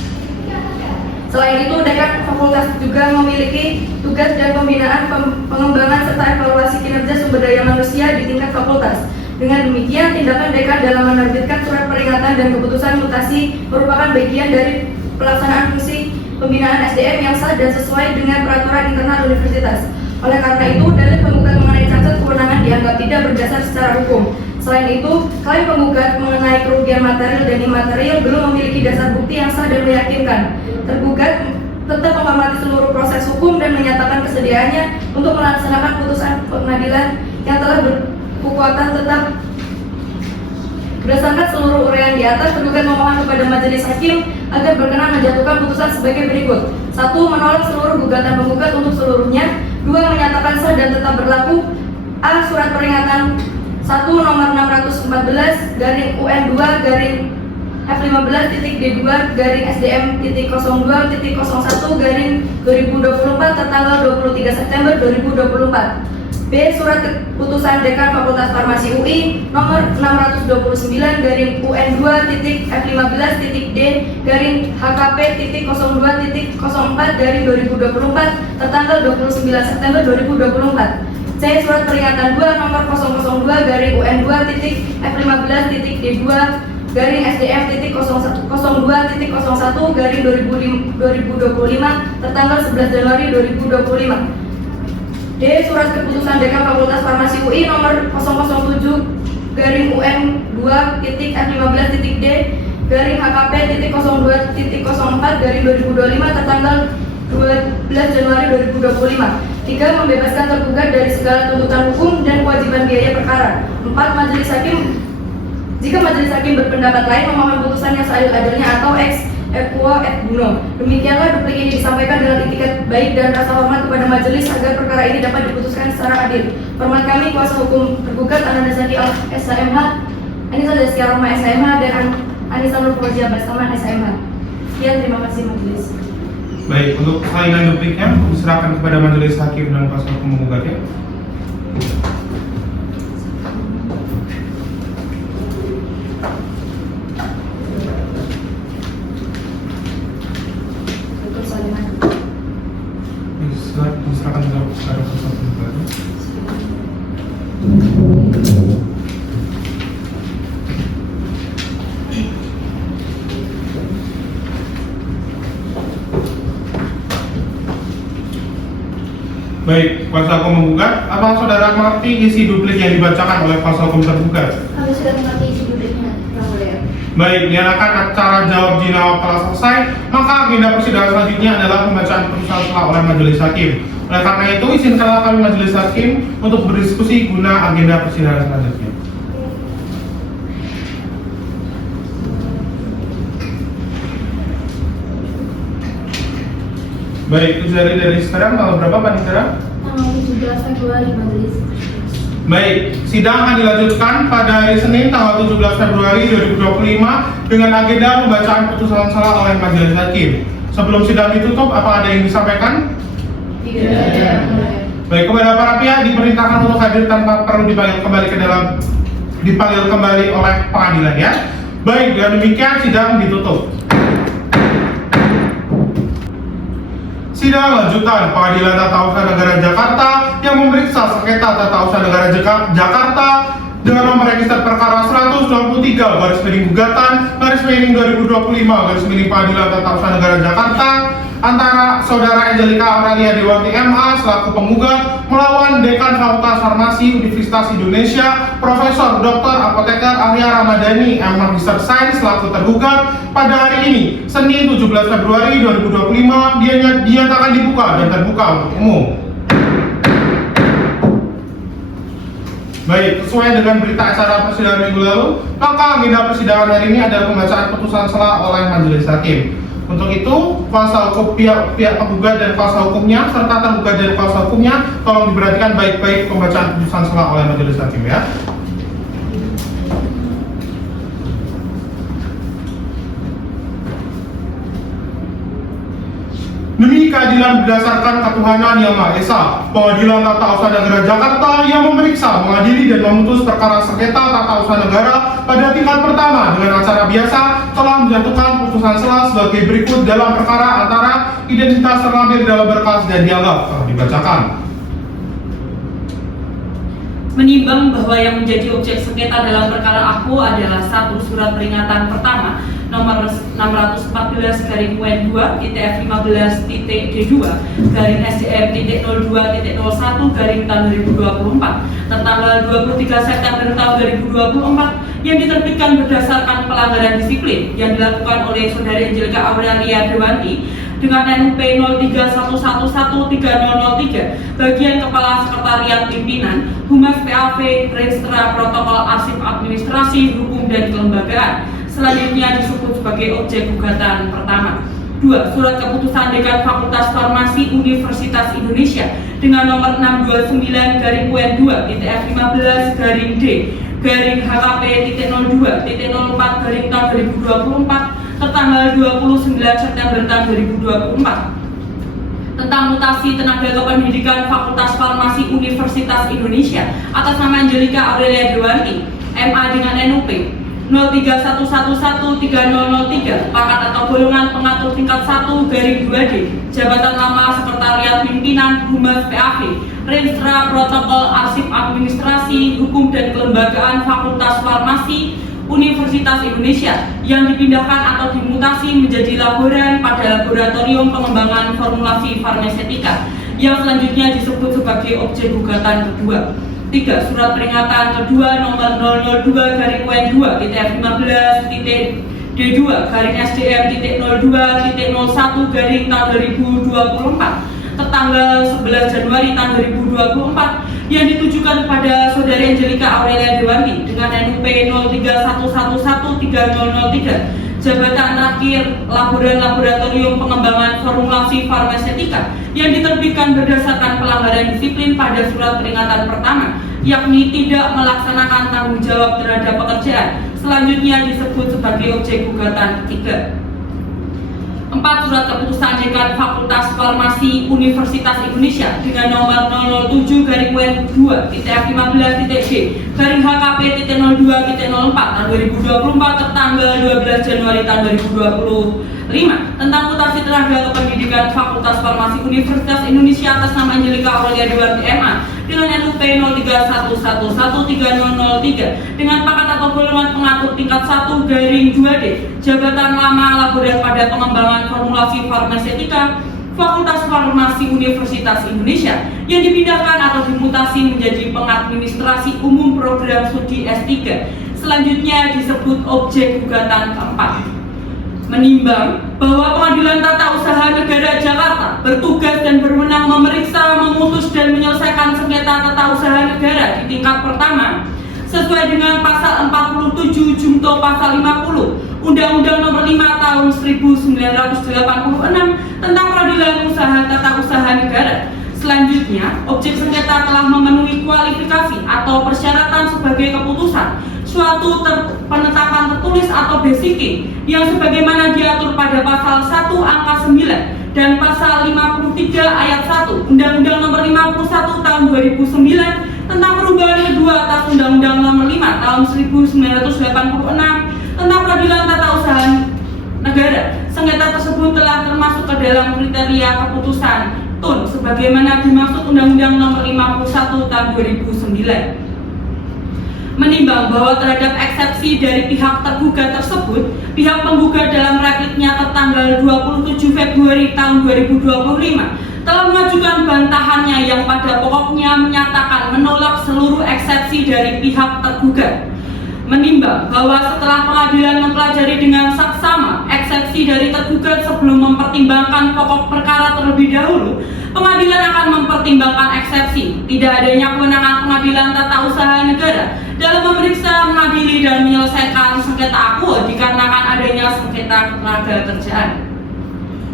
Selain itu, Dekan Fakultas juga memiliki tugas dan pembinaan pengembangan serta evaluasi kinerja sumber daya manusia di tingkat fakultas. Dengan demikian, tindakan dekan dalam menerbitkan surat peringatan dan keputusan mutasi merupakan bagian dari pelaksanaan fungsi pembinaan SDM yang sah dan sesuai dengan peraturan internal universitas. Oleh karena itu, dalil penggugat mengenai cacat kewenangan dianggap tidak berdasar secara hukum. Selain itu, klaim penggugat mengenai kerugian material dan imaterial belum memiliki dasar bukti yang sah dan meyakinkan. Tergugat tetap menghormati seluruh proses hukum dan menyatakan kesediaannya untuk melaksanakan putusan pengadilan yang telah berkekuatan tetap. Berdasarkan seluruh uraian di atas, tergugat memohon kepada majelis hakim agar berkenan menjatuhkan putusan sebagai berikut. 1. Menolak seluruh gugatan penggugat untuk seluruhnya. 2. Menyatakan sah dan tetap berlaku A. Surat peringatan 1 nomor 614/UN2/F15-D2/SDM.02.01/2024 tertanggal 23 September 2024. B. Surat keputusan Dekan Fakultas Farmasi UI nomor 629/UN2.FD-HKP.02.04/2024 tertanggal 29 September 2024. C. Surat peringatan 2 nomor 002/UN2.FD-SD2/SDM.02.01/2025 tertanggal 11 Januari 2025. D. Surat keputusan Dekan Fakultas Farmasi UI nomor 007/UN2.FD-HKP.02.04/2025 tertanggal 12 Januari 2025. 3. Membebaskan tergugat dari segala tuntutan hukum dan kewajiban biaya perkara. 4. Jika majelis hakim berpendapat lain, memohon putusan yang seadil-adilnya atau ex equo et bono. Demikianlah duplik ini disampaikan dengan itikat baik dan rasa hormat kepada majelis agar perkara ini dapat diputuskan secara adil. Hormat kami kuasa hukum tergugat Ananda Zaki SHMH, Anissa Desia Rohma SHMH, dan Anissa Nur Fauzia Bastaman SHMH. Sekian, terima kasih majelis. Baik, untuk salinan dupliknya diserahkan kepada majelis hakim dan kuasa hukum menggugatnya. Diserahkan kepada kuasa hukum menggugatnya. Baik, kuasa hukum menggugat, apa saudara mengerti isi duplik yang dibacakan oleh kuasa hukum tergugat? Kami sudah mengerti isi dupliknya, Yang Mulia. Baik, dinyatakan acara jawab jawab telah selesai, maka agenda persidangan selanjutnya adalah pembacaan putusan selah oleh majelis hakim. Oleh karena itu, izinkanlah kami majelis hakim untuk berdiskusi guna agenda persidangan selanjutnya. Baik, itu dari sekarang tanggal berapa Pak Nisara? Tanggal 17 Februari majelis. Baik, sidang akan dilanjutkan pada hari Senin tanggal 17 Februari 2025 dengan agenda pembacaan putusan selah oleh majelis hakim. Sebelum sidang ditutup, apa ada yang disampaikan? Tidak ada. Baik, kepada para pihak diperintahkan untuk hadir tanpa perlu dipanggil kembali oleh pengadilan ya. Baik, dengan demikian sidang ditutup. Sidang lanjutan Pengadilan Tata Usaha Negara Jakarta yang memeriksa sengketa Tata Usaha Negara Jakarta dengan nomor register perkara 123/gugatan/2025 Pengadilan Tata Usaha Negara Jakarta antara Saudara Angelika Aurelia Dewanti MA selaku penggugat melawan Dekan Fakultas Farmasi Universitas Indonesia Profesor Dr. Apoteker Arya Ramadhani M. Magister Sains selaku tergugat pada hari ini Senin 17 Februari 2025 dinyatakan dibuka dan terbuka untuk umum. Baik, sesuai dengan berita acara persidangan minggu lalu, maka agenda persidangan hari ini adalah pembacaan putusan selah oleh majelis hakim. Untuk itu, kuasa hukum pihak penggugat dan kuasa hukumnya serta tergugat dan kuasa hukumnya tolong diperhatikan baik-baik pembacaan putusan selah oleh majelis hakim ya. Demi keadilan berdasarkan ketuhanan Yang Maha Esa, Pengadilan Tata Usaha Negara Jakarta yang memeriksa, mengadili dan memutus perkara sengketa tata usaha negara pada tingkat pertama dengan acara biasa telah menjatuhkan putusan selah sebagai berikut dalam perkara antara identitas terlampir dalam berkas dan dianggap telah dibacakan. Menimbang bahwa yang menjadi objek sengketa dalam perkara aku adalah satu surat peringatan pertama nomor 614-WN2-FIMA-SDM.02.01-2024 tertanggal 23 September tahun 2024 yang diterbitkan berdasarkan pelanggaran disiplin yang dilakukan oleh Saudari Angelika Aurelia Dewanti dengan NUP 0311130003 bagian Kepala Sekretariat Pimpinan Humas PAV Registra Protokol Arsip Administrasi Hukum dan Kelembagaan selanjutnya disebut sebagai objek gugatan pertama. 2. Surat keputusan Dekan Fakultas Farmasi Universitas Indonesia dengan nomor 629/WN2-FIMA-02-HKP.02.04/2024 tertanggal 29 September tahun 2024 tentang mutasi tenaga kependidikan Fakultas Farmasi Universitas Indonesia atas nama Angelika Aurelia Dewanti MA dengan NUP 0311130003 pangkat atau golongan pengatur tingkat 1/2D jabatan lama Sekretariat Pimpinan Humas PAV Registra Protokol Arsip Administrasi Hukum dan Kelembagaan Fakultas Farmasi Universitas Indonesia yang dipindahkan atau dimutasi menjadi laboran pada Laboratorium Pengembangan Formulasi Farmasetika yang selanjutnya disebut sebagai objek gugatan kedua. 3. Surat peringatan kedua nomor 002-WN2-D2-SDM.02.01/2024 tertanggal 11 Januari tahun 2024 yang ditujukan kepada Saudari Angelika Aurelia Dewanti dengan NUP 0311130003 jabatan terakhir Laboratorium Pengembangan Formulasi Farmasetika yang diterbitkan berdasarkan pelanggaran disiplin pada surat peringatan pertama, yakni tidak melaksanakan tanggung jawab terhadap pekerjaan, selanjutnya disebut sebagai objek gugatan ketiga. 4. Surat keputusan Dekan Fakultas Farmasi Universitas Indonesia dengan nomor 007/WN2-FIMA-HKP.02.04/2024 tertanggal 12 Januari tahun 2025 tentang mutasi tenaga kependidikan Fakultas Farmasi Universitas Indonesia atas nama Angelika Aurelia Dewanti MA dengan NUP 0311130003 dengan pangkat atau golongan pengatur tingkat 1/2D jabatan lama laboratorium pada pengembangan formulasi farmasetika Fakultas Farmasi Universitas Indonesia yang dipindahkan atau dimutasi menjadi pengadministrasi umum program studi S3. Selanjutnya disebut objek gugatan keempat. Menimbang bahwa Pengadilan Tata Usaha Negara Jakarta bertugas dan berwenang memeriksa, memutus, dan menyelesaikan sengketa tata usaha negara di tingkat pertama sesuai dengan pasal 47 Junto pasal 50 Undang-Undang Nomor 5 Tahun 1986 tentang Peradilan Usaha Tata Usaha Negara. Selanjutnya, objek sengketa telah memenuhi kualifikasi atau persyaratan sebagai keputusan suatu penetapan tertulis atau basic yang sebagaimana diatur pada pasal 1 angka 9 dan pasal 53 ayat 1 Undang-Undang Nomor 51 Tahun 2009 tentang perubahan kedua atas Undang-Undang Nomor 5 Tahun 1986 tentang Peradilan Tata Usaha Negara. Sengketa tersebut telah termasuk ke dalam kriteria keputusan TUN sebagaimana dimaksud Undang-Undang Nomor 51 Tahun 2009. Menimbang bahwa terhadap eksepsi dari pihak tergugat tersebut, pihak penggugat dalam repliknya tertanggal 27 Februari tahun 2025 telah mengajukan bantahannya yang pada pokoknya menyatakan menolak seluruh eksepsi dari pihak tergugat. Menimbang bahwa setelah pengadilan mempelajari dengan saksama eksepsi dari tergugat sebelum mempertimbangkan pokok perkara terlebih dahulu, pengadilan akan mempertimbangkan eksepsi tidak adanya kewenangan Pengadilan Tata Usaha Negara dalam memeriksa, mengadili, dan menyelesaikan sengketa akuo dikarenakan adanya sengketa ketenagakerjaan.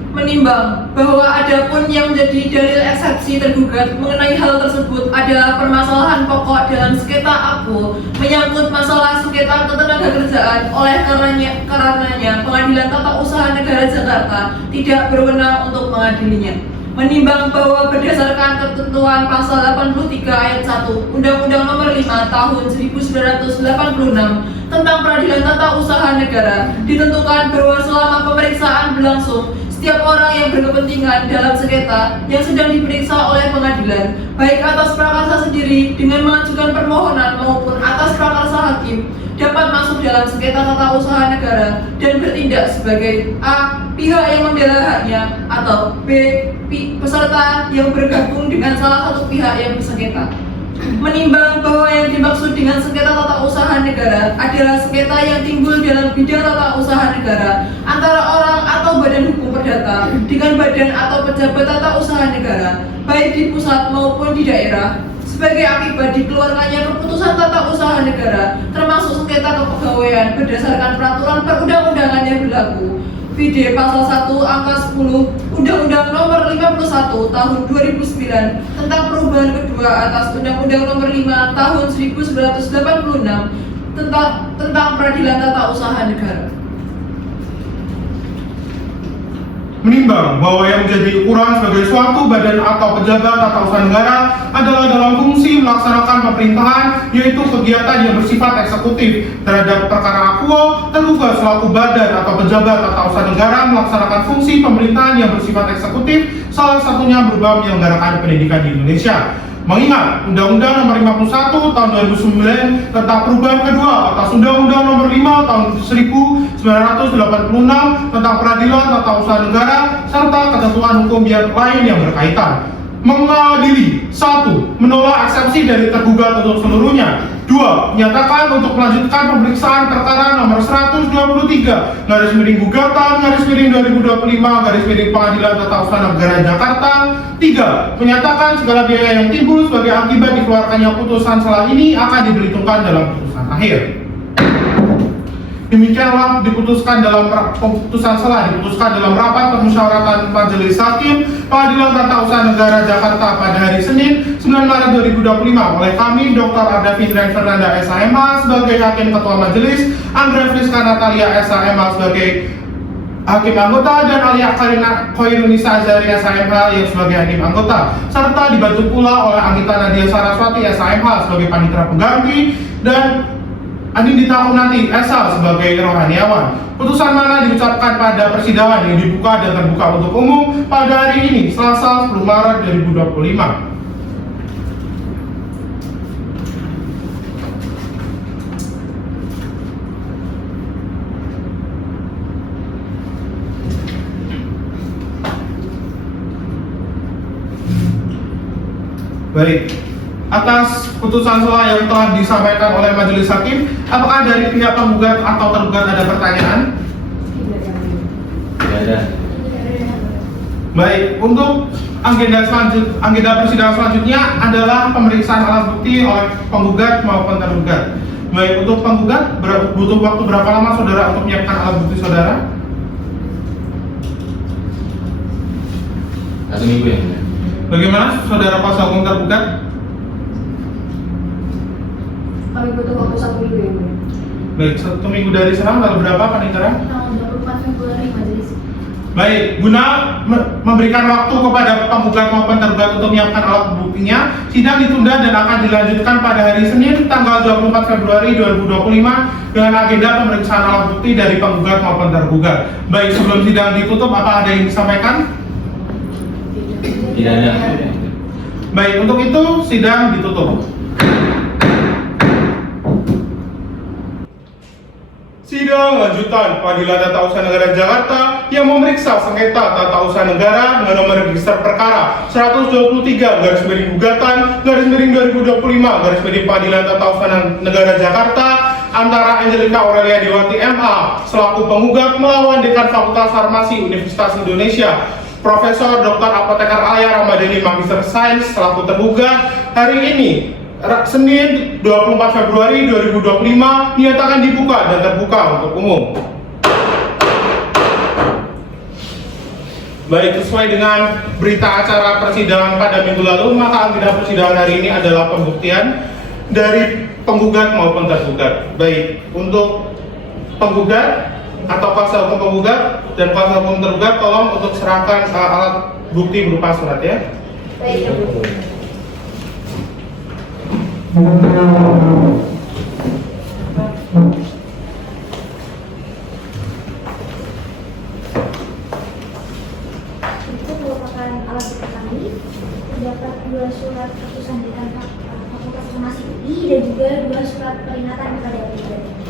Menimbang bahwa adapun yang menjadi dalil eksepsi tergugat mengenai hal tersebut adalah permasalahan pokok dalam sengketa akuo menyangkut masalah sengketa ketenagakerjaan, oleh karenanya Pengadilan Tata Usaha Negara Jakarta tidak berwenang untuk mengadilinya. Menimbang bahwa berdasarkan ketentuan pasal 83 ayat 1 Undang-Undang Nomor 5 Tahun 1986 tentang Peradilan Tata Usaha Negara ditentukan bahwa selama pemeriksaan berlangsung, setiap orang yang berkepentingan dalam sengketa yang sedang diperiksa oleh pengadilan, baik atas prakarsa sendiri dengan mengajukan permohonan maupun atas prakarsa hakim, dapat masuk dalam sengketa tata usaha negara dan bertindak sebagai A. Pihak yang membela haknya, atau B. Peserta yang bergabung dengan salah satu pihak yang bersengketa. Menimbang bahwa yang dimaksud dengan sengketa tata usaha negara adalah sengketa yang timbul dalam bidang tata usaha negara antara orang atau badan hukum perdata dengan badan atau pejabat tata usaha negara, baik di pusat maupun di daerah, sebagai akibat dikeluarkannya keputusan tata usaha negara, termasuk sengketa kepegawaian berdasarkan peraturan perundang-undangan yang berlaku. VD Pasal 1 Angka 10 Undang-Undang Nomor 51 Tahun 2009 tentang perubahan kedua atas Undang-Undang Nomor 5 Tahun 1986 tentang Peradilan Tata Usaha Negara. Menimbang bahwa yang menjadi ukuran sebagai suatu badan atau pejabat tata usaha negara adalah dalam fungsi melaksanakan pemerintahan, yaitu kegiatan yang bersifat eksekutif terhadap perkara akuo, tergugat selaku badan atau pejabat tata usaha negara melaksanakan fungsi pemerintahan yang bersifat eksekutif, salah satunya berupa menyelenggarakan pendidikan di Indonesia. Mengingat Undang-Undang Nomor 51 Tahun 2009 tentang perubahan kedua atas Undang-Undang Nomor 5 Tahun 1986 tentang Peradilan Tata Usaha Negara serta ketentuan hukum yang lain yang berkaitan. Mengadili 1. Menolak eksepsi dari tergugat untuk seluruhnya. 2. Menyatakan untuk melanjutkan pemeriksaan perkara nomor 123 /gugatan/2025 Pengadilan Tata Usaha Negara Jakarta. 3. Menyatakan segala biaya yang timbul sebagai akibat dikeluarkannya putusan selah ini akan diperhitungkan dalam putusan akhir. Demikianlah diputuskan dalam putusan selah diputuskan dalam rapat permusyawaratan Majelis Hakim Pengadilan Tata Usaha Negara Jakarta pada hari Senin 9 Maret 2025 oleh kami Dr. Ardafin Fernanda SHMH sebagai Hakim Ketua Majelis, Andrea Friska Natalia SHMH sebagai Hakim Anggota, dan Alia Khairunisa Azari SHMH yang sebagai Hakim Anggota, serta dibantu pula oleh Anggita Nadia Saraswati SHMH sebagai Panitera Pengganti dan Anindita Kunati SH sebagai rohaniawan. Putusan mana diucapkan pada persidangan yang dibuka dan terbuka untuk umum pada hari ini, Selasa 10 Maret 2025. Baik, atas putusan sela yang telah disampaikan oleh majelis hakim, apakah dari pihak penggugat atau tergugat ada pertanyaan? Tidak ada. Baik, untuk agenda persidangan selanjutnya adalah pemeriksaan alat bukti oleh penggugat maupun tergugat. Baik, untuk penggugat butuh waktu berapa lama saudara untuk menyiapkan alat bukti saudara? 1 minggu ya. Bagaimana saudara kuasa hukum tergugat? Kami butuh waktu 1 minggu ya, Mulia. Baik, 1 minggu dari sekarang tanggal berapa Panitera? Tanggal 24 Februari majelis. Baik, guna memberikan waktu kepada penggugat maupun tergugat untuk menyiapkan alat buktinya, sidang ditunda dan akan dilanjutkan pada hari Senin tanggal 24 Februari 2025 dengan agenda pemeriksaan alat bukti dari penggugat maupun tergugat. Baik, sebelum sidang ditutup, apa ada yang disampaikan? Tidak ada. Baik, untuk itu sidang ditutup. Sidang lanjutan Pengadilan Tata Usaha Negara Jakarta yang memeriksa sengketa tata usaha negara dengan nomor register perkara 123/gugatan/2025 Pengadilan Tata Usaha Negara Jakarta antara Angelika Aurelia Dewati MA selaku penggugat melawan Dekan Fakultas Farmasi Universitas Indonesia Profesor Dr. Apoteker Alia Ramadhani Magister Sains selaku tergugat hari ini Senin 24 Februari 2025 dinyatakan dibuka dan terbuka untuk umum. Baik, sesuai dengan berita acara persidangan pada minggu lalu, maka agenda persidangan hari ini adalah pembuktian dari penggugat maupun tergugat. Baik, untuk penggugat atau kuasa hukum penggugat dan kuasa hukum tergugat, tolong untuk serahkan alat bukti berupa surat ya. Baik, Ibu. Itu merupakan alat bukti kami. Terdapat 2 surat keputusan dekan Fakultas Farmasi UI dan juga 2 surat peringatan kepada penggugat.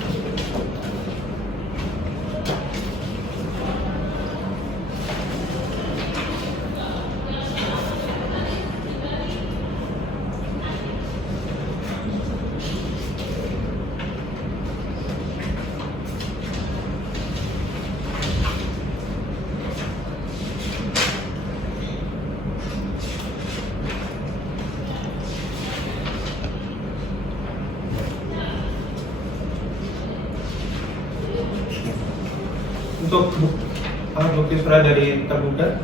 Untuk alat bukti surat dari tergugat.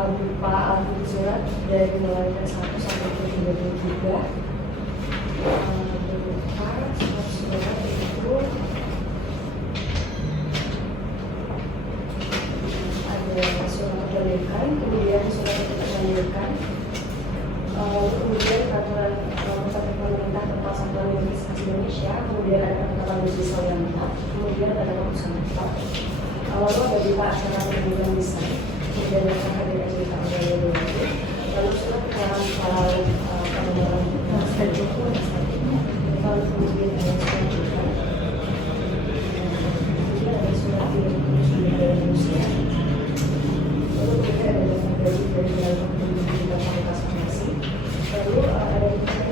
Berupa alat bukti surat dari mulai ke 1 sampai ke 33 berupa surat itu ada surat pendidikan, kemudian surat pendidikan, kemudian peraturan pemerintah tentang satuan Universitas Indonesia, kemudian ada penetapan majelis yang tetap, kemudian ada keputusan tetap, lalu ada berupa acara pembukaan desain, kemudian ada KDRJ tahun 2020, lalu surat keterangan soal pengembangan strategi, lalu kemudian ada surat juga, kemudian ada surat dari Rusia, lalu kemudian ada daftar gaji dari dalam pendidikan Fakultas Farmasi, lalu ada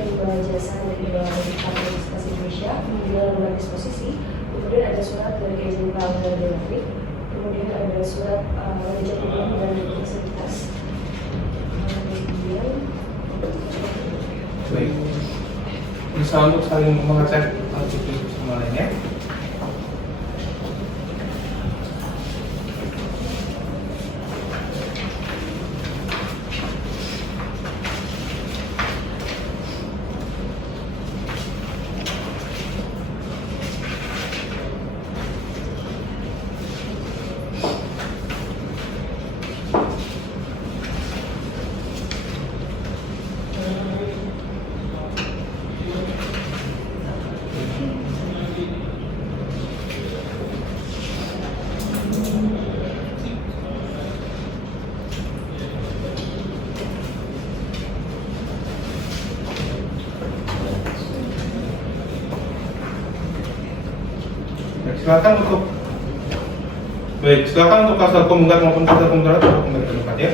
imbalan jasa dari Universitas Indonesia, kemudian lembaga disposisi, kemudian ada surat dari Keizin Kalender Delatrik, kemudian ada surat manajer hubungan dan fasilitas, kemudian Baik, bisa untuk saling mengecek alat bukti sama lainnya. Silakan untuk Baik, silakan untuk kuasa hukum penggugat maupun kuasa hukum tergugat untuk kembali ke tempat ya.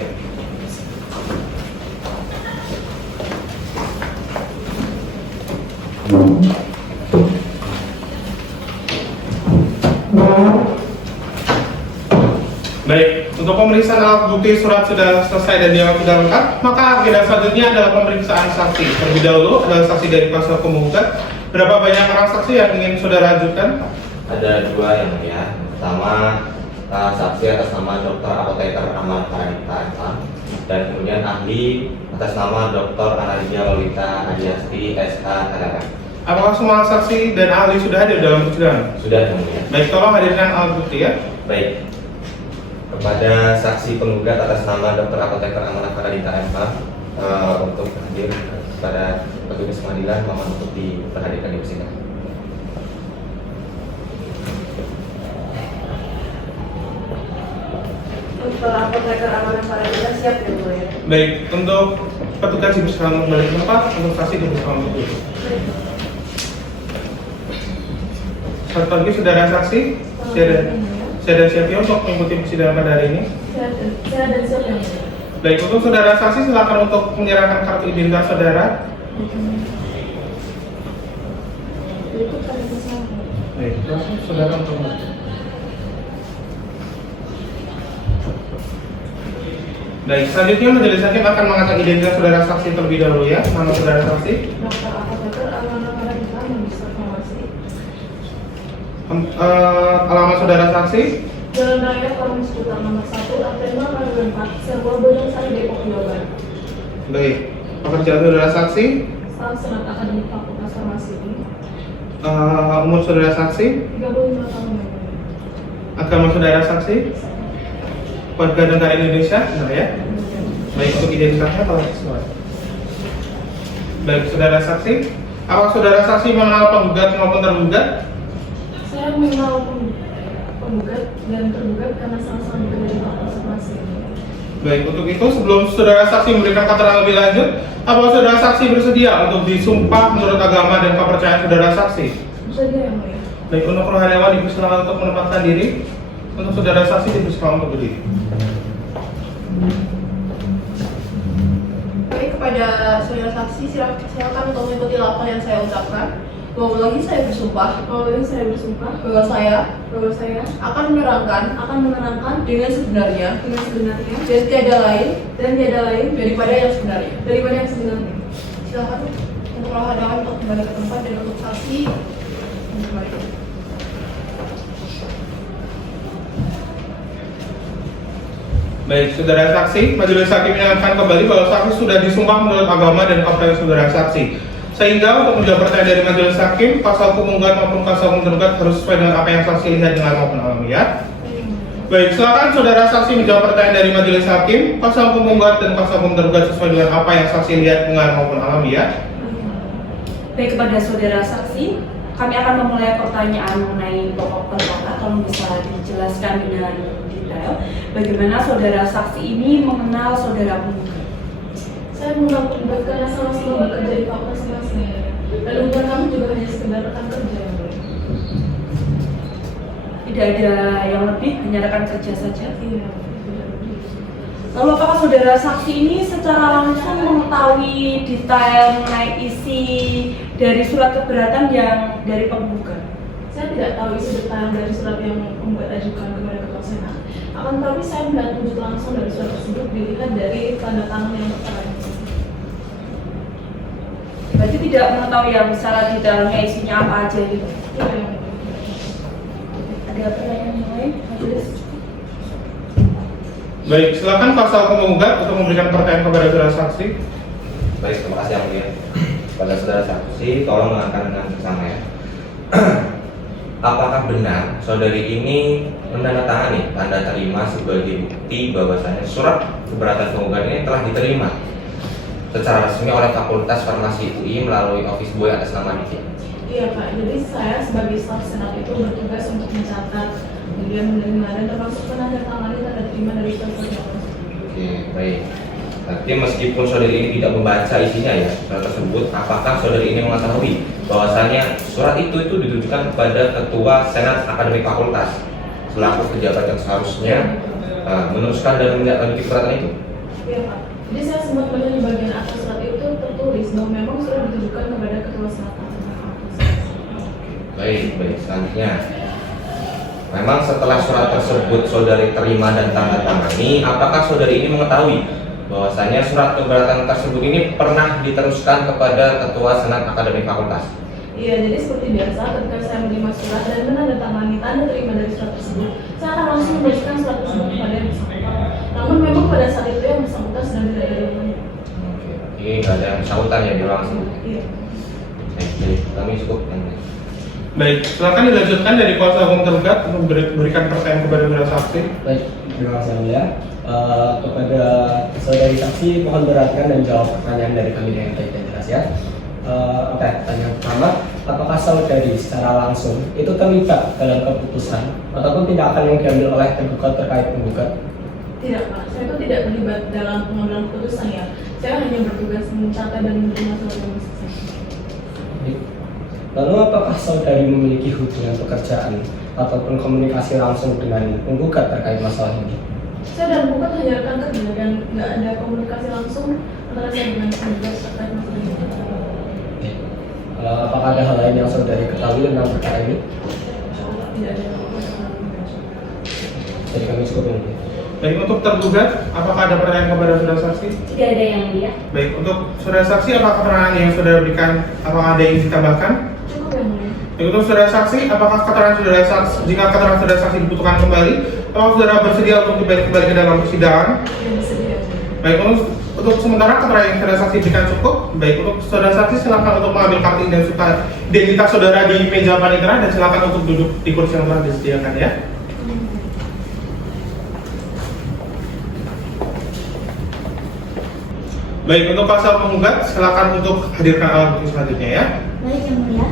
Baik, untuk pemeriksaan alat bukti surat sudah selesai dan dianggap sudah lengkap, maka agenda selanjutnya adalah pemeriksaan saksi. Terlebih dahulu adalah saksi dari kuasa hukum penggugat. Berapa banyak orang saksi yang ingin saudara ajukan? Ada dua yang mulia. Yang pertama saksi atas nama Dr. Apoteker Ahmad Farhanita MA, dan kemudian ahli atas nama Dr. Anadia Lolita Adiasti SH LLM. Apakah semua saksi dan ahli sudah hadir dalam persidangan? Sudah yang mulia. Baik, tolong hadirkan alat bukti ya. Baik. Kepada saksi penggugat atas nama Dr. Apoteker Ahmad Farhanita MA untuk hadir pada petugas pengadilan mohon untuk diperhatikan di persidangan. Untuk apoteker Ahmad Farhanita siap ya Bu ya? Baik, untuk petugas dipersilakan kembali ke tempat, untuk saksi dipersilakan untuk duduk. Satu lagi saudara saksi, saya siap ya untuk mengikuti persidangan pada hari ini. Saya dan siap yang mulia. Baik, untuk saudara saksi silakan untuk menyerahkan kartu identitas saudara. Berikut kami bersama. Baik, langsung saudara untuk maju. Baik, selanjutnya majelis hakim akan mengangkat identitas saudara saksi terlebih dahulu ya. Nama saudara saksi? Dr. Apoteker Ahmad Farhanita Membisa Farmasi. Alamat saudara saksi? Jalan Raya Farmasi Utama nomor 1, Artema Rw 4, Serbuah Bojong Sari, Depok, Jawa Barat. Baik, pekerjaan saudara saksi? Staff Senat Akademik Fakultas Farmasi ini. Umur saudara saksi? 35 tahun yang mulia. Agama saudara saksi? Warga negara Indonesia? Benar ya? Baik, untuk identitasnya telah sesuai. Baik, saudara saksi? Apakah saudara saksi mengenal penggugat maupun tergugat? Saya mengenal penggugat dan tergugat karena sama-sama bekerja di Fakultas Farmasi ini. Baik, untuk itu sebelum saudara saksi memberikan keterangan lebih lanjut, apakah saudara saksi bersedia untuk disumpah menurut agama dan kepercayaan saudara saksi? Bersedia yang mulia. Baik, untuk rohaniawan dipersilakan untuk menempatkan diri. Untuk saudara saksi dipersilakan untuk berdiri. Baik, kepada saudara saksi silakan untuk mengikuti lafal yang saya ucapkan. Bahwa lagi saya bersumpah bahwa saya akan menerangkan dengan sebenarnya dan tiada lain daripada yang sebenarnya. Silakan untuk rohaniawan untuk kembali ke tempat dan untuk saksi kembali. Baik, saudara saksi, majelis hakim ingatkan kembali bahwa saksi sudah disumpah menurut agama dan kepercayaan saudara saksi. Sehingga untuk menjawab pertanyaan dari majelis hakim, pasal hukum penggugat maupun pasal hukum tergugat harus sesuai dengan apa yang saksi lihat dengar maupun alami ya. Baik, silakan saudara saksi menjawab pertanyaan dari majelis hakim, pasal hukum penggugat dan pasal hukum tergugat sesuai dengan apa yang saksi lihat dengar maupun alami ya. Baik, kepada saudara saksi, kami akan memulai pertanyaan mengenai pokok perkara. Tolong bisa dijelaskan dengan detail bagaimana saudara saksi ini mengenal saudara penggugat. Saya mengenal penggugat karena sama-sama bekerja di Fakultas Farmasi. Dan hubungan kami juga hanya sekedar rekan kerja yang mulia. Tidak ada yang lebih, hanya rekan kerja saja. Iya. Lalu apakah saudara saksi ini secara langsung mengetahui detail mengenai isi dari surat keberatan yang dari penggugat? Saya tidak tahu isi detail dari surat yang penggugat ajukan kepada Ketua Senat. Akan tetapi saya melihat wujud langsung dari surat tersebut dilihat dari tanda tangan yang tertera. Berarti tidak mengetahui yang secara detailnya isinya apa aja gitu. Iya, yang mulia. Ada pertanyaan yang lain? Majelis? Baik, silakan pasal hukum penggugat untuk memberikan pertanyaan kepada saudara saksi. Baik, terima kasih yang mulia. Pada saudara saksi, tolong mengangkat dengan bersama ya. Apakah benar saudari ini menandatangani tanda terima sebagai bukti bahwasanya surat keberatan penggugat ini telah diterima secara resmi oleh Fakultas Farmasi UI melalui office boy atas nama Diki? Iya Pak, jadi saya sebagai staf senat itu bertugas untuk mencatat, kemudian menerima dan termasuk menandatangani tanda terima dari staf senat. Oke, baik. Tapi meskipun saudari ini tidak membaca isinya ya surat tersebut, apakah saudari ini mengetahui bahwasanya surat itu ditujukan kepada Ketua Senat Akademik Fakultas selaku pejabat yang seharusnya meneruskan dan menindaklanjuti keberatan itu? Iya Pak. Jadi saya sempat melihat di bagian atas surat itu tertulis bahwa memang sudah ditujukan kepada ketua selatan. Baik, selanjutnya. Memang setelah surat tersebut saudari terima dan tanda tangani, apakah saudari ini mengetahui bahwasanya surat keberatan tersebut ini pernah diteruskan kepada ketua senat akademik fakultas? Iya, jadi seperti biasa ketika saya menerima surat dan menandatangani tanda terima dari surat tersebut, saya akan langsung menuliskan surat tersebut kepada yang bersangkutan. Namun memang pada saat itu yang bersangkutan sedang tidak ada di rumahnya. Oke, ini nggak ada yang bersangkutan ya di langsung. Iya. Baik, jadi kami cukup. Baik, silakan dilanjutkan dari kuasa hukum tergugat untuk berikan pertanyaan kepada saudara saksi. Baik, terima kasih yang mulia. Kepada saudari saksi, mohon perhatikan dan jawab pertanyaan dari kami dengan baik dan jelas ya. Oke, pertanyaan pertama, apakah saudari secara langsung itu terlibat dalam keputusan ataupun tindakan yang diambil oleh tergugat terkait penggugat? Tidak Pak, saya itu tidak terlibat dalam pengambilan keputusan ya. Saya hanya bertugas mencatat dan menerima surat yang selesai. Baik. Lalu apakah saudari memiliki hubungan pekerjaan ataupun komunikasi langsung dengan penggugat terkait masalah ini? Saya dan penggugat hanya rekan kerja dan nggak ada komunikasi langsung antara saya dengan penggugat terkait masalah ini. Apakah ada hal lain yang saudari ketahui tentang perkara ini? Tidak ada. Jadi kami cukup ini. Baik, untuk tergugat, apakah ada pertanyaan kepada saudara saksi? Tidak ada yang mulia. Baik, untuk saudara saksi, apakah keterangan yang saudara berikan, apakah ada yang ditambahkan? Cukup yang mulia. Baik, untuk saudara saksi, apakah keterangan saudara saksi, jika keterangan saudara saksi dibutuhkan kembali, apakah saudara bersedia untuk kembali ke dalam persidangan? Yang bersedia. Baik, untuk sementara keterangan yang saudara saksi berikan cukup. Baik, untuk saudara saksi silakan untuk mengambil kartu identitas saudara di meja panitera dan silakan untuk duduk di kursi yang telah disediakan ya. Baik, untuk pasal penggugat silakan untuk hadirkan alat bukti selanjutnya ya. Baik yang mulia.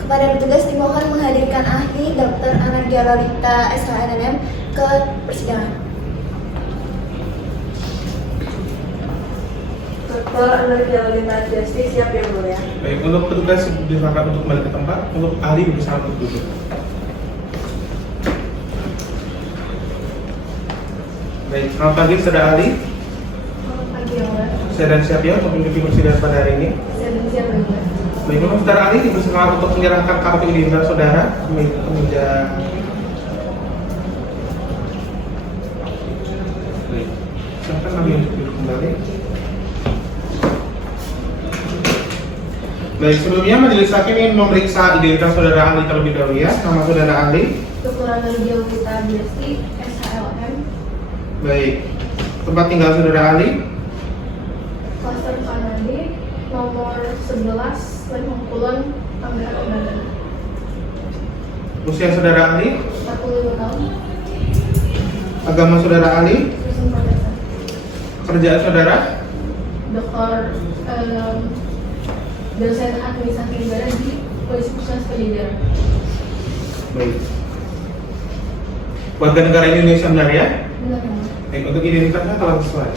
Kepada petugas dimohon menghadirkan ahli Dr. Anargia Lalita SHNM ke persidangan. Dr. Anargia Lalita Justice siap yang mulia. Baik, untuk petugas silakan untuk kembali ke tempat, untuk ahli berusaha untuk duduk. Baik, selamat pagi saudara ahli. Selamat pagi yang mulia. Saya dan siap ya untuk mengikuti persidangan pada hari ini. Saya dan siap yang mulia. Baik, untuk saudara ahli dipersilakan untuk menyerahkan kartu identitas saudara ke meja. Baik, silakan kami untuk duduk kembali. Baik, sebelumnya majelis hakim ingin memeriksa identitas saudara ahli terlebih dahulu ya. Nama saudara ahli. Dr. Anargia Lalita Justice SHLM. Baik, tempat tinggal saudara ahli. Klaster Kanadi nomor 11 Lengkong Tangerang Banten. Usia saudara ahli. 45 tahun. Agama saudara ahli. Kristen Protestan. Kerjaan saudara. Dokter dosen administrasi negara di Polisi Puskesmas Pajajaran. Baik. Warga negara Indonesia benar ya? Benar yang mulia. Baik, untuk identitasnya telah sesuai.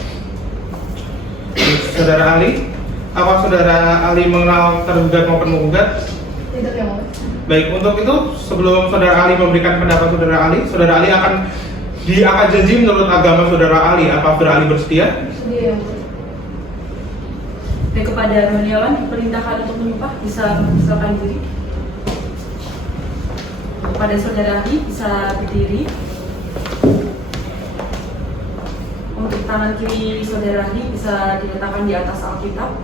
Saudara ahli, apa saudara ahli mengenal tergugat maupun menggugat? Tidak yang mulia. Baik, untuk itu sebelum saudara ahli memberikan pendapat saudara ahli akan diangkat janji menurut agama saudara ahli. Apa saudara ahli bersedia? Sedia yang mulia. Dan kepada Roniawan diperintahkan untuk menyumpah, bisa mempersilakan diri. Kepada saudara ahli bisa berdiri. Untuk tangan kiri saudara ahli bisa diletakkan di atas Alkitab.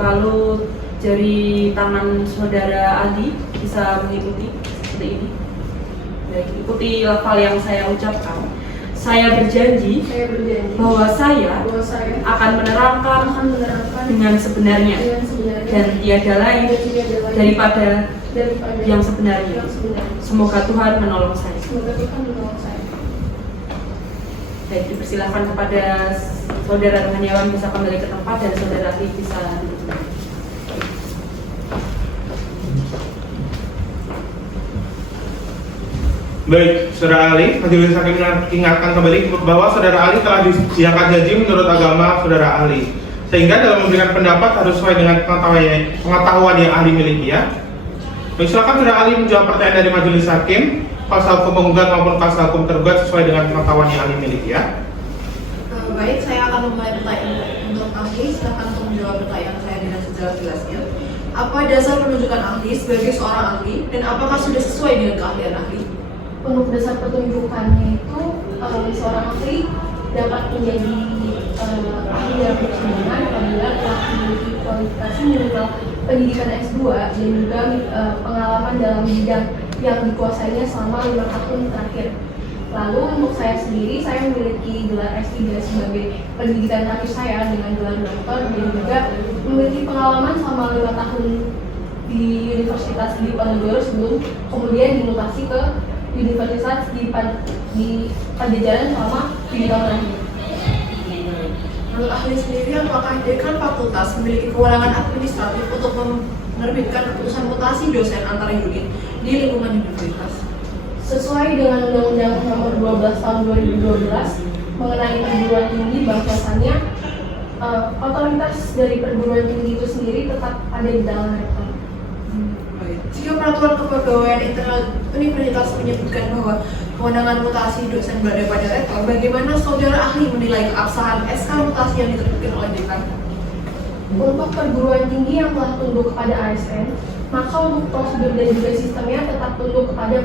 Lalu jari tangan saudara ahli bisa mengikuti seperti ini. Baik, ikuti lafal yang saya ucapkan. Saya berjanji bahwa saya akan menerangkan dengan sebenarnya dan tiada lain daripada yang sebenarnya. Semoga Tuhan menolong saya. Baik, dipersilakan kepada saudara Roniawan bisa kembali ke tempat dan saudara ahli bisa duduk kembali. Baik, saudara ahli, majelis hakim ingatkan kembali bahwa saudara ahli telah diangkat janji menurut agama saudara ahli. Sehingga dalam memberikan pendapat harus sesuai dengan pengetahuan yang ahli miliki ya. Baik, silakan saudara ahli menjawab pertanyaan dari majelis hakim. kuasa hukum penggugat maupun kuasa hukum tergugat sesuai dengan pengetahuan yang ahli miliki ya. Baik, saya akan memulai pertanyaan untuk ahli. Silakan untuk menjawab pertanyaan saya dengan sejelas-jelasnya. Apa dasar penunjukan ahli sebagai seorang ahli dan apakah sudah sesuai dengan keahlian ahli? Untuk dasar penunjukannya itu seorang ahli dapat menjadi ahli dalam persidangan apabila telah memiliki kualifikasi minimal pendidikan S2 dan juga pengalaman dalam bidang yang dikuasainya selama 5 tahun terakhir. Lalu untuk saya sendiri, saya memiliki gelar S3 sebagai pendidikan terakhir saya dengan gelar doktor dan juga memiliki pengalaman selama 5 tahun di Universitas Diponegoro sebelum kemudian dimutasi ke Universitas di Pajajaran selama 7 tahun lagi. Menurut ahli sendiri, apakah dekan fakultas memiliki kewenangan administratif untuk menerbitkan keputusan mutasi dosen antar unit di lingkungan universitas? Sesuai dengan Undang-Undang Nomor 12 Tahun 2012 mengenai perguruan tinggi, bahwasannya otoritas dari perguruan tinggi itu sendiri tetap ada di dalam rektor. Jika peraturan kepegawaian internal universitas menyebutkan bahwa kewenangan mutasi dosen berada pada rektor, bagaimana saudara ahli menilai keabsahan SK mutasi yang diterbitkan oleh dekan? Untuk perguruan tinggi yang telah tunduk kepada ASN, maka untuk prosedur dan juga sistemnya tetap tunduk kepada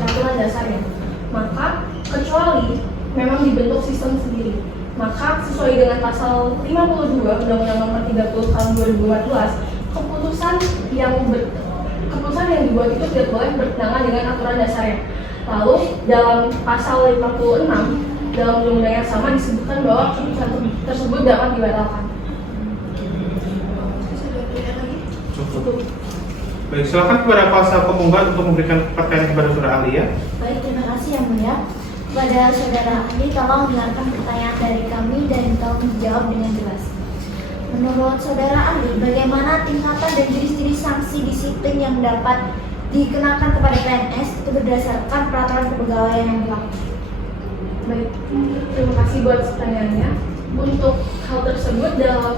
peraturan dasarnya. Maka kecuali memang dibentuk sistem sendiri, maka sesuai dengan pasal 52 Undang-Undang Nomor 30 Tahun 2014, keputusan yang dibuat itu tidak boleh bertentangan dengan aturan dasarnya. Lalu dalam pasal 56 dalam undang-undang yang sama disebutkan bahwa keputusan tersebut dapat dibatalkan. Cukup. Baik, silakan kepada kuasa penggugat untuk memberikan pertanyaan kepada saudara ahli ya. Baik, terima kasih yang mulia. Kepada saudara ahli, tolong dengarkan pertanyaan dari kami dan tolong dijawab dengan jelas. Menurut saudara ahli, bagaimana tingkatan dan jenis-jenis sanksi disiplin yang dapat dikenakan kepada PNS itu berdasarkan peraturan kepegawaian yang berlaku? Baik, terima kasih buat pertanyaannya. Untuk hal tersebut dalam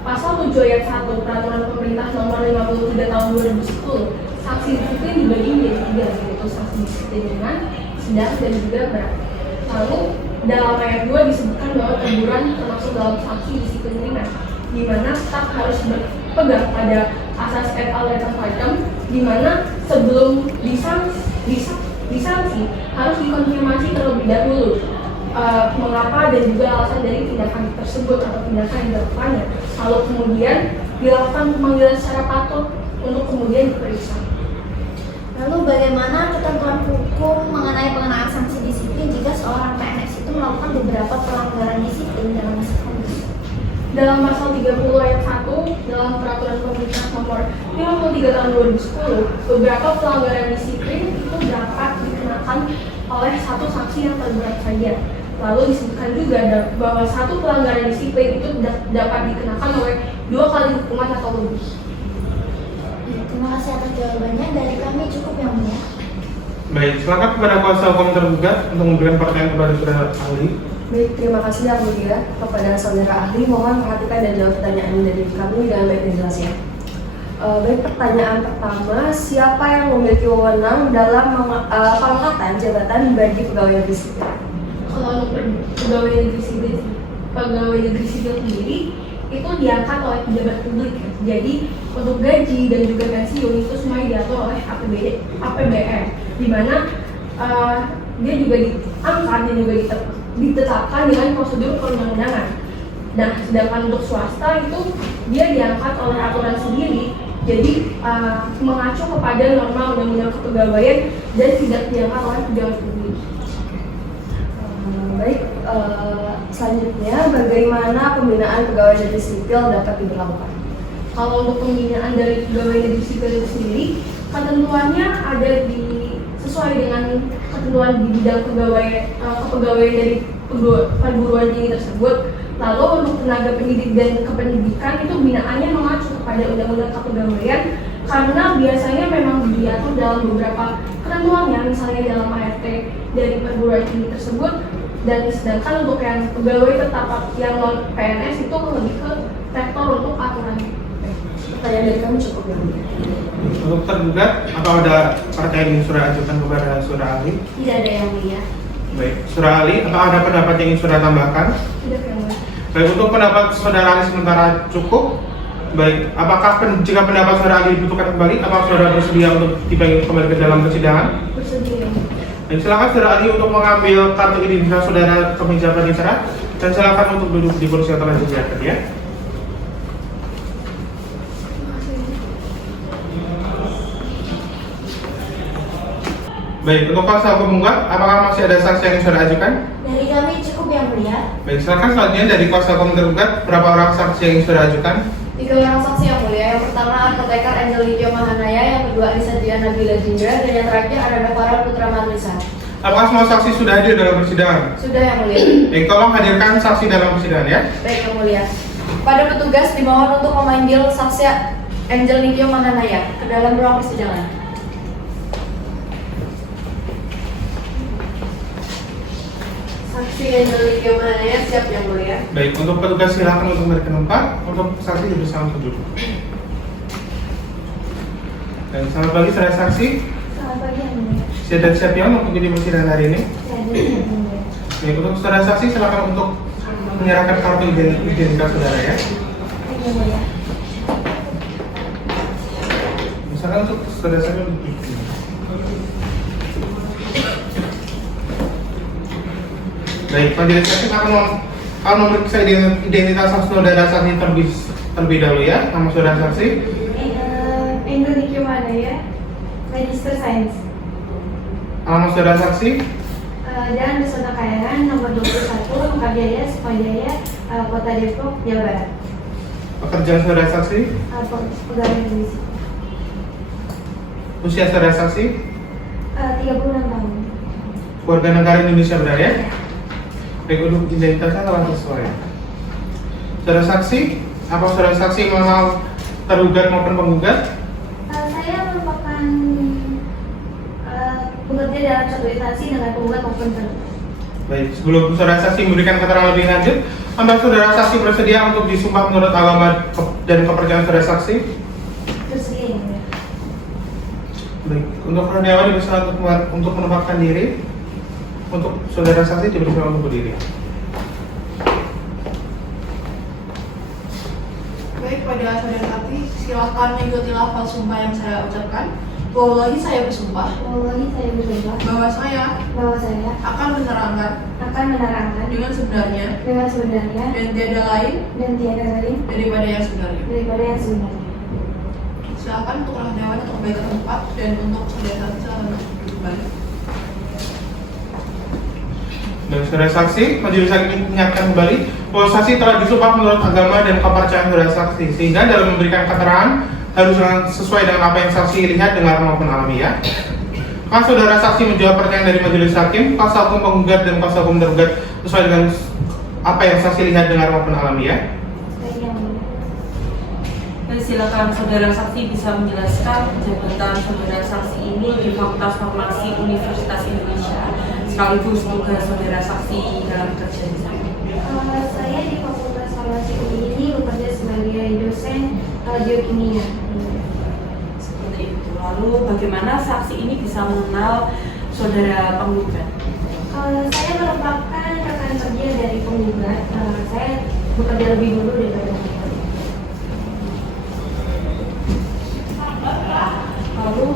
Pasal 7 ayat 1 Peraturan Pemerintah Nomor 53 Tahun 2010, sanksi disiplin dibagi menjadi 3, yaitu sanksi disiplin ringan, sedang, dan juga berat. Lalu dalam ayat 2 disebutkan bahwa teguran termasuk dalam sanksi disiplin ringan, di mana staf harus berpegang pada asas et al. Di mana sebelum disanksi harus dikonfirmasi terlebih dahulu mengapa dan juga alasan dari tindakan tersebut atau tindakan yang dilakukannya. Lalu kemudian dilakukan pemanggilan secara patut untuk kemudian diperiksa. Lalu bagaimana ketentuan hukum mengenai pengenaan sanksi disiplin jika seorang PNS itu melakukan beberapa pelanggaran disiplin dalam masa kampanye? Dalam pasal 30 ayat 1 dalam Peraturan Pemerintah Nomor 53 Tahun 2010, beberapa pelanggaran disiplin itu dapat dikenakan oleh satu sanksi yang terberat saja. Lalu disebutkan juga bahwa satu pelanggaran disiplin itu dapat dikenakan oleh 2 kali hukuman atau lebih. Terima kasih atas jawabannya. Dari kami cukup yang mulia. Baik, silakan kepada kuasa hukum tergugat untuk memberikan pertanyaan kepada saudara ahli. Baik, terima kasih yang mulia. Kepada saudara ahli, mohon perhatikan dan jawab pertanyaan dari kami dengan baik dan jelas ya. Baik, pertanyaan pertama, siapa yang memiliki wewenang dalam pengangkatan jabatan bagi pegawai negeri sipil? Kalau untuk pegawai negeri sipil sendiri itu diangkat oleh pejabat publik ya. Jadi untuk gaji dan juga pensiun itu semuanya diatur oleh APBN, di mana dia juga diangkat dan juga ditetapkan dengan prosedur perundang-undangan. Nah, sedangkan untuk swasta itu dia diangkat oleh aturan sendiri, jadi mengacu kepada norma undang-undang kepegawaian dan tidak diangkat oleh pejabat publik. Baik, selanjutnya bagaimana pembinaan pegawai negeri sipil dapat diberlakukan? Kalau untuk pembinaan dari pegawai negeri sipil itu sendiri, ketentuannya ada sesuai dengan ketentuan di bidang kepegawaian dari perguruan tinggi tersebut. Lalu untuk tenaga pendidik dan kependidikan itu binaannya mengacu kepada undang-undang kepegawaian karena biasanya memang diatur dalam beberapa ketentuannya, misalnya dalam ART dari perguruan tinggi tersebut. Dan sedangkan untuk yang pegawai tetap yang non PNS itu lebih ke rektor untuk aturan. Pertanyaan dari kami cukup yang mulia. Untuk tergugat, apa ada pertanyaan yang sudah ajukan kepada saudara ahli? Tidak ada yang mulia. Baik, saudara ahli, apa ada pendapat yang ingin saudara tambahkan? Tidak yang mulia. Baik, untuk pendapat saudara ahli sementara cukup. Baik, apakah jika pendapat saudara ahli dibutuhkan kembali, apakah saudara bersedia untuk dipanggil kembali ke dalam persidangan? Bersedia. Dan silakan saudara ahli untuk mengambil kartu identitas saudara ke meja pengacara dan silakan untuk duduk di kursi yang telah disediakan ya. Baik, untuk kuasa hukum penggugat, apakah masih ada saksi yang ingin saudara ajukan? Dari kami cukup yang mulia. Baik, silakan selanjutnya dari kuasa hukum tergugat, berapa orang saksi yang ingin saudara ajukan? 3 orang saksi yang mulia. Yang pertama Apotekar Angel Lidya Mahanaya, yang kedua Anissa Diana Nabila Jindra, dan yang terakhir Ananda Farah Putra Marlisa. Apakah semua saksi sudah hadir dalam persidangan? Sudah yang mulia. Baik, tolong hadirkan saksi dalam persidangan ya. Baik yang mulia. Pada petugas dimohon untuk memanggil saksi Angel Lidya Mahanaya ke dalam ruang persidangan. Saksi Angel Lidya Mahanaya siap yang mulia. Baik, untuk petugas silakan untuk memberikan tempat, untuk saksi bersama untuk duduk. Dan selamat pagi saudara saksi. Selamat pagi yang mulia. Sudah siap ya untuk jadi persidangan hari ini? Saya yang mulia. Baik, untuk saudara saksi silakan untuk menyerahkan kartu identitas saudara ya. Yang mulia. Misalkan untuk saudara saksi untuk baik, majelis hakim akan memeriksa identitas saudara saksi terlebih dahulu ya. Nama saudara saksi? Angel Lidya Mahanaya, Magister Sains. Nama saudara saksi? Jalan Pesona Kayangan nomor 21, Mekajaya, Sukajaya, Kota Depok, Jawa Barat. Pekerjaan saudara saksi? Pegawai negeri. Usia saudara saksi? 36 tahun. Warga negara Indonesia benar ya? Baik, untuk identitasnya telah sesuai. Saudara saksi, apa saudara saksi mengenal tergugat maupun penggugat? Saya merupakan bekerja dalam satu instansi dengan penggugat maupun tergugat. Baik, sebelum saudara saksi memberikan keterangan lebih lanjut, apakah saudara saksi bersedia untuk disumpah menurut agama dan kepercayaan saudara saksi? Bersedia ya. Baik, untuk Dewan dipersilakan untuk menempatkan diri. Untuk saudara saksi dipersilakan untuk berdiri. Baik, pada saudara saksi, silakan mengikuti lafal sumpah yang saya ucapkan. Wallahi saya bersumpah Wallahi saya bersumpah bahwa saya akan menerangkan dengan sebenarnya dan tiada lain daripada yang sebenarnya. Silakan untuk Dewan untuk kembali ke tempat dan untuk saudara saksi silakan kembali. Dan saudara saksi, majelis hakim mengingatkan kembali bahwa saksi telah disumpah menurut agama dan kepercayaan saudara saksi, sehingga dalam memberikan keterangan harus sesuai dengan apa yang saksi lihat, dengar maupun alami ya. Maka saudara saksi menjawab pertanyaan dari majelis hakim, kuasa hukum penggugat dan kuasa hukum tergugat sesuai dengan apa yang saksi lihat, dengar maupun alami ya. Silakan saudara saksi bisa menjelaskan jabatan saudara saksi ini di Fakultas Farmasi Universitas Indonesia, sekaligus juga saudara saksi dalam kerja di sana. Saya di Fakultas Farmasi ini bekerja sebagai dosen biokimia. Seperti itu. Lalu bagaimana saksi ini bisa mengenal saudara penggugat? Saya merupakan rekan kerja dari penggugat. Saya bekerja lebih dulu daripada penggugat. Lalu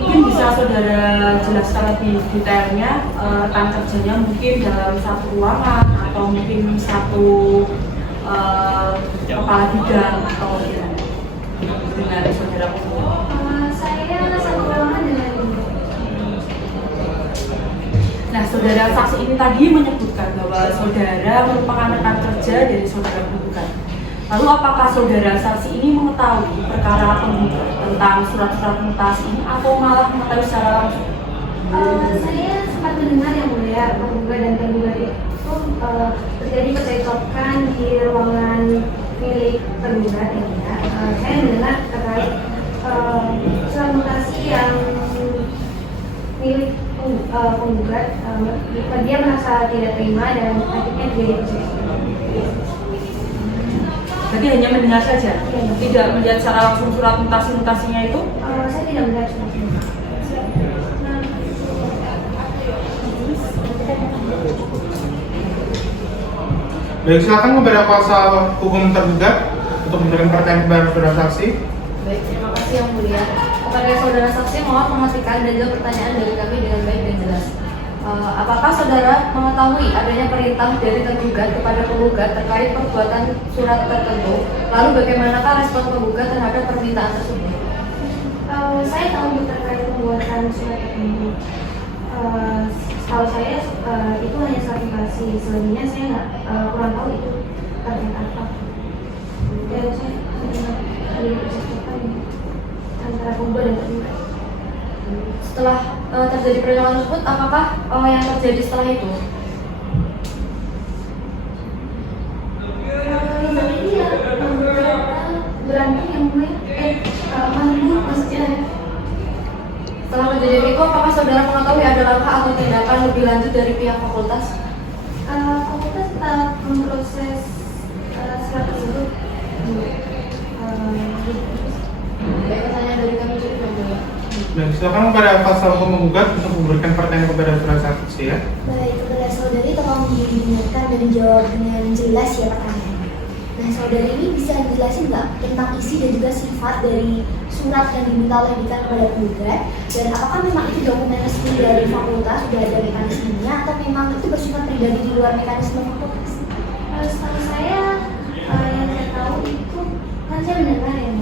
mungkin bisa saudara jelaskan lebih detailnya rekan kerjanya mungkin dalam satu ruangan atau mungkin satu kepala bidang atau dengan saudara penggugat. Saya satu ruangan dengan penggugat. Nah, saudara saksi ini tadi menyebutkan bahwa saudara merupakan rekan kerja dari saudara penggugat. Lalu apakah saudara saksi ini mengetahui perkara penggugat tentang surat-surat mutasi ini atau malah mengetahui secara langsung? Saya sempat mendengar yang mulia penggugat dan tergugat itu terjadi percekcokan di ruangan milik tergugat ya. Saya mendengar terkait surat mutasi yang milik penggugat, dia merasa tidak terima dan akhirnya terjadi percekcokan. Jadi berarti hanya mendengar saja, tidak melihat secara langsung surat mutasi-mutasinya itu? Saya tidak melihat suratnya. Baik, silakan kepada kuasa hukum tergugat untuk memberikan pertanyaan kepada saudara saksi. Baik, terima kasih yang mulia. Kepada saudara saksi mohon perhatikan dan jawab pertanyaan dari kami dengan baik dan jelas. Apakah saudara mengetahui adanya perintah dari tergugat kepada penggugat terkait perbuatan surat tertentu? Lalu bagaimanakah respon penggugat terhadap permintaan tersebut? Saya tahu terkait pembuatan surat tertentu. Setahu saya itu hanya sertifikasi. Selebihnya saya nggak kurang tahu itu terkait apa. Ya saya ada percakapan antara penggugat dan tergugat. Setelah terjadi percakapan tersebut, apakah yang terjadi setelah itu? Tadi ya berantem yang mulai malu maksudnya. Setelah kejadian itu, apakah saudara mengetahui ada langkah atau tindakan lebih lanjut dari pihak fakultas? Fakultas tetap memproses surat tersebut. Baik, pertanyaan dari kami cukup yang mulia. Baik, silakan kepada kuasa hukum menggugat untuk memberikan pertanyaan kepada saudara saksi ya. Baik, kepada saudari tolong didengarkan dan dijawab dengan jelas ya pertanyaannya. Nah, saudari ini bisa dijelasin nggak tentang isi dan juga sifat dari surat yang diminta oleh dekan kepada penggugat, dan apakah memang itu dokumen resmi dari fakultas, sudah ada mekanismenya, atau memang itu bersifat pribadi di luar mekanisme fakultas? Setahu saya, yang saya tahu itu kan saya mendengar ya,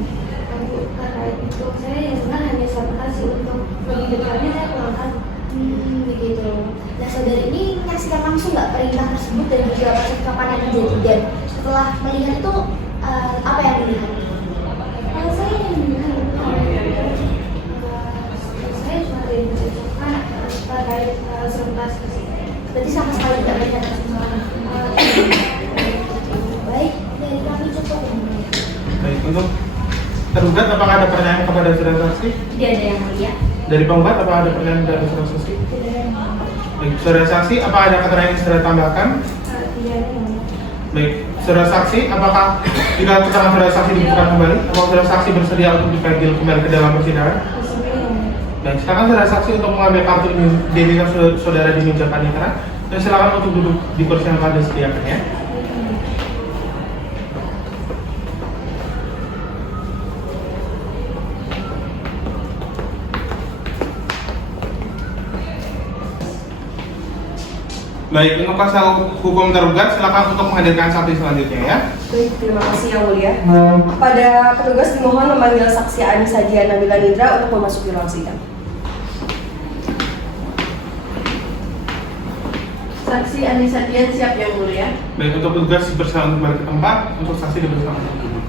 terkait itu saya yang dengar hanya sertifikasi. Untuk lebih detailnya saya kurang tahu. Begitu. Nah, saudari ini menyaksikan langsung nggak perintah tersebut dan juga percakapan yang terjadi, dan setelah melihat itu apa yang dilihat? Saya yang dengar, saya cuma dari percakapan terkait sertifikasi. Berarti sama sekali tidak melihat percakapan. Baik, dari kami cukup. Baik, untuk tergugat apakah ada pertanyaan kepada saudara saksi? Tidak ada yang mulia. Dari penggugat apakah ada pertanyaan kepada saudara saksi? Tidak ada yang mulia. Baik, saudara saksi apakah ada keterangan yang saudara tambahkan? Tidak ada yang mulia. Baik, saudara saksi apakah jika keterangan saudara saksi dibuka kembali, apakah saudara saksi bersedia untuk dipanggil kembali ke dalam persidangan? Baik, silakan saudara saksi untuk mengambil kartu identitas saudara di meja panitera dan silakan untuk duduk di kursi yang telah disediakan ya. Baik, untuk kuasa hukum tergugat silakan untuk menghadirkan saksi selanjutnya ya. Baik, terima kasih yang mulia. Kepada petugas dimohon memanggil saksi Anissa Dian Nabila Nindra untuk memasuki ruang sidang. Saksi Anissa Dian siap yang mulia. Baik, untuk petugas dipersilakan kembali ke tempat, untuk saksi dipersilakan untuk duduk.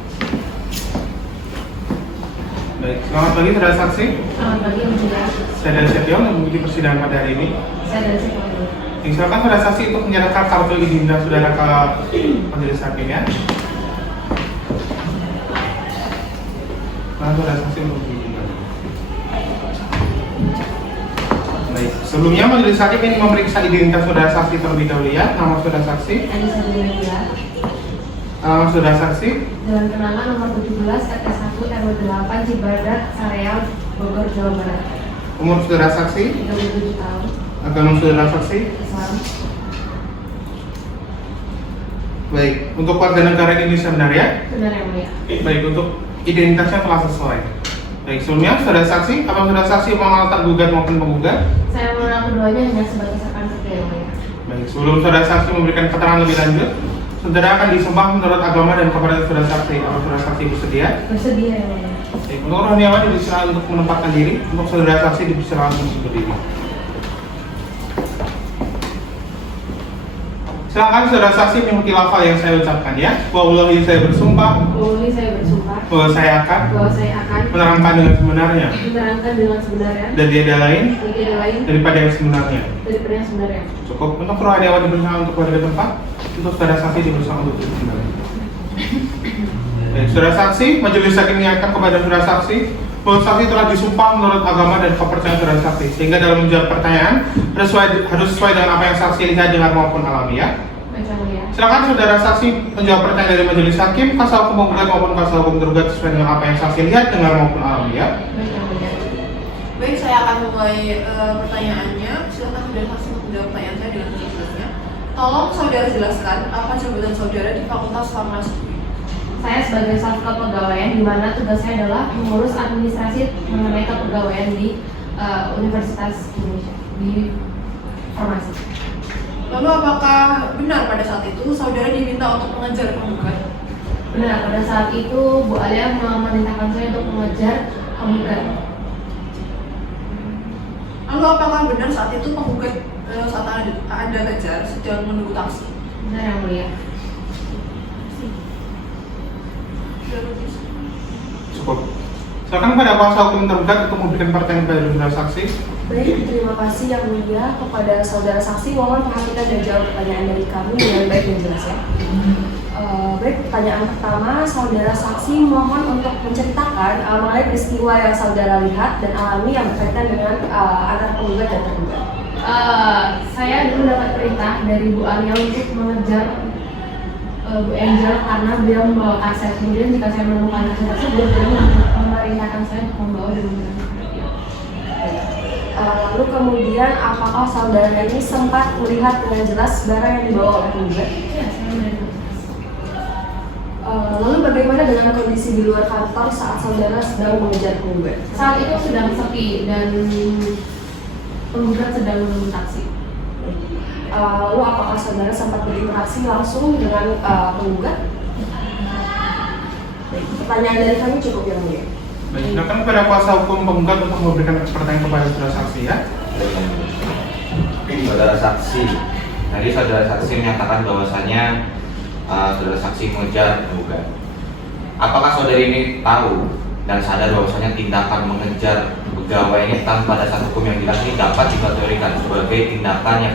Baik, selamat pagi saudara saksi. Selamat pagi yang mulia. Saya dari Setio yang mengikuti persidangan pada hari ini. Saya dari Setio. Silakan saudara saksi untuk menyerahkan kartu identitas saudara ke majelis hakim ya. Saudara saksi untuk duduk. Baik, sebelumnya majelis hakim ini memeriksa identitas saudara saksi terlebih dahulu ya. Nama saudara saksi. Anissa Dian. Nama saudara saksi. Dengan kenangan nomor 17 RT1 RW 8 Cibadak, Sareal, Bogor, Jawa Barat. Umur saudara saksi. 37 tahun. Agama saudara saksi. Islam. Baik, untuk warga negara Indonesia benar ya? Benar yang mulia. Baik, untuk identitasnya telah sesuai. Baik, sebelumnya saudara saksi, apakah saudara saksi mengenal tergugat maupun penggugat? Saya mengenal keduanya hanya sebagai rekan kerja yang mulia. Baik, sebelum saudara saksi memberikan keterangan lebih lanjut, saudara akan disembah menurut agama dan kepada saudara saksi. Apakah saudara saksi bersedia? Bersedia yang mulia. Baik, untuk rohaniawan dipersilakan untuk menempatkan diri, untuk saudara saksi dipersilakan untuk berdiri. Silakan saudara saksi mengikuti lafal yang saya ucapkan ya. Wallahi saya bersumpah Wallahi saya bersumpah bahwa saya akan menerangkan dengan sebenarnya menerangkan dengan sebenarnya dan tiada lain tidak lain daripada yang sebenarnya. daripada yang sebenarnya. Cukup. Untuk rohaniawan dipersilakan untuk berada di tempat, untuk saudara saksi dipersilakan untuk duduk kembali. Baik, saudara saksi, majelis hakim mengingatkan kepada saudara saksi bahwa saksi telah disumpah menurut agama dan kepercayaan saudara saksi, sehingga dalam menjawab pertanyaan harus sesuai dengan apa yang saksi lihat, dengar maupun alami ya. Baik yang mulia. Silakan saudara saksi menjawab pertanyaan dari majelis hakim, kuasa hukum penggugat maupun kuasa hukum tergugat sesuai dengan apa yang saksi lihat, dengar maupun alami ya. Baik yang mulia. Baik, saya akan mulai pertanyaannya. Silakan saudara saksi untuk menjawab pertanyaan saya dengan jelasnya. Tolong saudara jelaskan apa jabatan saudara di Fakultas Farmasi. Saya sebagai staf kepegawaian, di mana tugas saya adalah mengurus administrasi mengenai kepegawaian di Universitas Indonesia di farmasi. Lalu apakah benar pada saat itu saudara diminta untuk mengejar penggugat? Benar, pada saat itu Bu Alia memerintahkan saya untuk mengejar penggugat. Lalu apakah benar saat itu penggugat saat Anda kejar sedang menunggu taksi? Benar yang mulia. Cukup. Silakan pada kuasa hukum tergugat untuk memberikan pertanyaan kepada saudara saksi. Baik, terima kasih yang mulia. Kepada saudara saksi, mohon perhatikan dan jawab pertanyaan dari kami dengan baik dan jelas ya. Baik, pertanyaan pertama, saudara saksi mohon untuk menceritakan mengenai peristiwa yang saudara lihat dan alami yang berkaitan dengan antara penggugat dan tergugat. Saya dulu dapat perintah dari Bu Alia untuk mengejar Bu Angel karena beliau membawa kaset. Kemudian jika saya menemukan kaset tersebut, beliau memerintahkan saya untuk membawa dan menggunakan. Lalu kemudian apakah saudara ini sempat melihat dengan jelas barang yang dibawa oleh penggugat? Ya, saya melihat. Lalu bagaimana dengan kondisi di luar kantor saat saudara sedang mengejar penggugat? Saat itu sedang sepi dan penggugat sedang menunggu taksi. Lalu apakah saudara sempat berinteraksi langsung dengan penggugat? Pertanyaan dari kami cukup yang mulia. Baik, silakan kepada kuasa hukum penggugat untuk memberikan pertanyaan kepada saudara saksi ya. Saudara saksi, tadi saudara saksi menyatakan bahwasannya saudara saksi mengejar penggugat. Apakah saudara ini tahu dan sadar bahwasannya tindakan mengejar pegawainya tanpa dasar hukum yang jelas ini dapat dikategorikan sebagai tindakan yang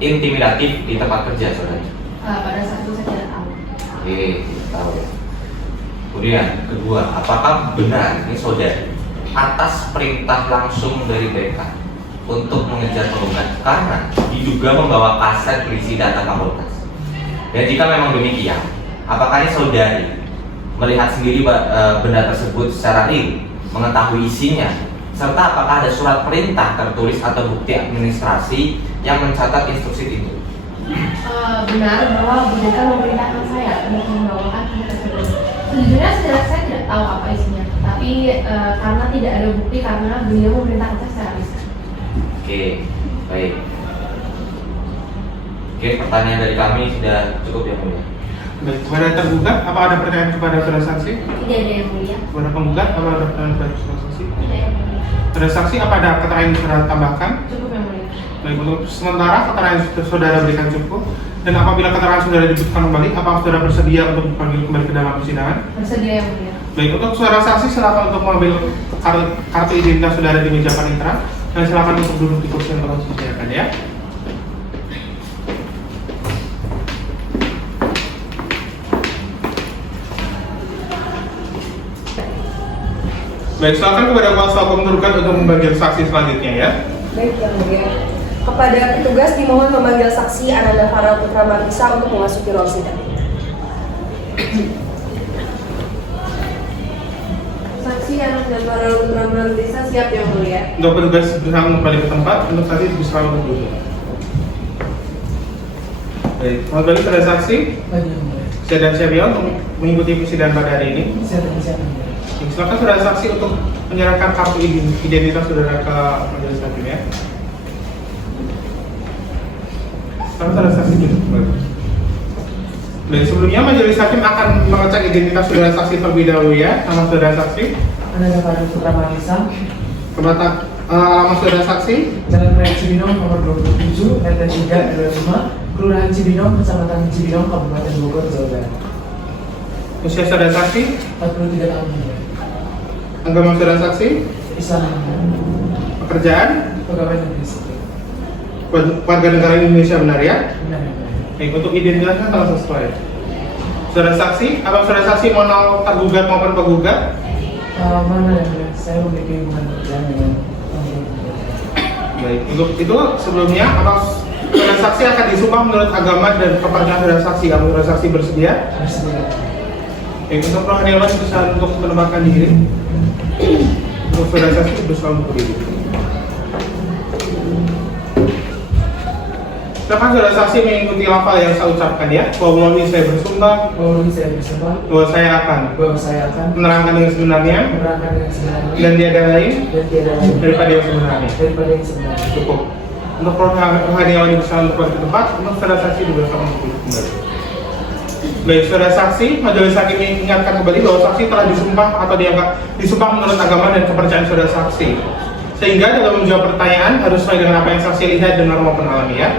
intimidatif di tempat kerja, saudara? Pada saat itu saya tidak tahu. Oke, tidak tahu ya. Kemudian kedua, apakah benar ini saudara atas perintah langsung dari BK untuk mengejar penggugat karena diduga membawa kaset berisi data fakultas? Dan jika memang demikian, apakah ini saudari melihat sendiri benda tersebut secara real, mengetahui isinya, serta apakah ada surat perintah tertulis atau bukti administrasi yang mencatat instruksi itu? Benar bahwa Bu Dekan memerintahkan saya untuk membawakan kaset tersebut. Sejujurnya saya tidak tahu apa isinya, tapi karena tidak ada bukti karena beliau memerintahkan saya secara lisan. Oke, baik. Oke, pertanyaan dari kami sudah cukup ya, mulia. Baik, kepada tergugat, apa ada pertanyaan kepada saudara saksi? Tidak ada yang mulia. Kepada penggugat, apa ada pertanyaan kepada saudara saksi? Tidak yang mulia. Saudara saksi, apa ada keterangan yang saudara tambahkan? Cukup yang mulia. Baik, untuk sementara keterangan yang saudara berikan cukup. Dan apabila keterangan saudara dibutuhkan kembali, apakah saudara bersedia untuk dipanggil kembali ke dalam persidangan? Bersedia yang mulia. Baik, untuk saudara saksi silakan untuk mengambil kartu identitas saudara di meja panitera dan silakan untuk duduk di kursi yang telah disediakan ya. Baik, silakan kepada kuasa hukum tergugat untuk memanggil saksi selanjutnya ya. Baik yang mulia. Kepada petugas dimohon memanggil saksi Ananda Farel Putra Marisa untuk memasuki ruang sidang. Saksi Ananda Farel Putra Marisa siap yang mulia. Untuk petugas berusaha kembali ke tempat, untuk saksi bisa untuk duduk. Baik, kembali pada saksi. Saya dan siap ya untuk mengikuti persidangan pada hari ini. Silakan saudara saksi untuk menyerahkan kartu identitas saudara ke majelis hakim ya. Silakan saudara saksi duduk. Baik, sebelumnya majelis hakim akan mengecek identitas saudara saksi terlebih dahulu ya. Nama saudara saksi? Ananda Farel Putra Marisa. Alamat saudara saksi? Jalan Raya Cibinong nomor 27, RT 3 Kelurahan Cibinong, Kecamatan Cibinong, Kabupaten Bogor, Jawa Barat. Usia saudara saksi? 43 tahun. Agama saudara saksi? Islam. Pekerjaan? Pegawai negeri sipil. Warga negara Indonesia benar ya? Benar. Baik, untuk identitasnya telah sesuai. Saudara saksi, apa saudara saksi mengenal tergugat maupun penggugat? Mana yang benar? Saya memiliki hubungan kerjaan dengan Baik, untuk itu sebelumnya apa saudara saudara saksi akan disumpah menurut agama dan kepercayaan saudara saksi. Apakah saudara saksi bersedia? Bersedia. Oke, untuk rohaniawan berusaha untuk menempatkan diri. Untuk saudara saksi berusaha untuk berdiri. Silakan saudara saksi mengikuti lafal yang saya ucapkan ya. Bahwa saya bersumpah bahwa saya akan menerangkan yang sebenarnya dan tiada lain daripada yang sebenarnya. Cukup. Untuk rohaniawan yang berusaha untuk berdiri tempat, untuk saudara saksi berusaha untuk duduk kembali. Baik, saudara saksi, majelis hakim mengingatkan kembali bahwa saksi telah disumpah atau dianggap disumpah menurut agama dan kepercayaan saudara saksi. Sehingga dalam menjawab pertanyaan harus sesuai dengan apa yang saksi lihat, dengar maupun alami ya.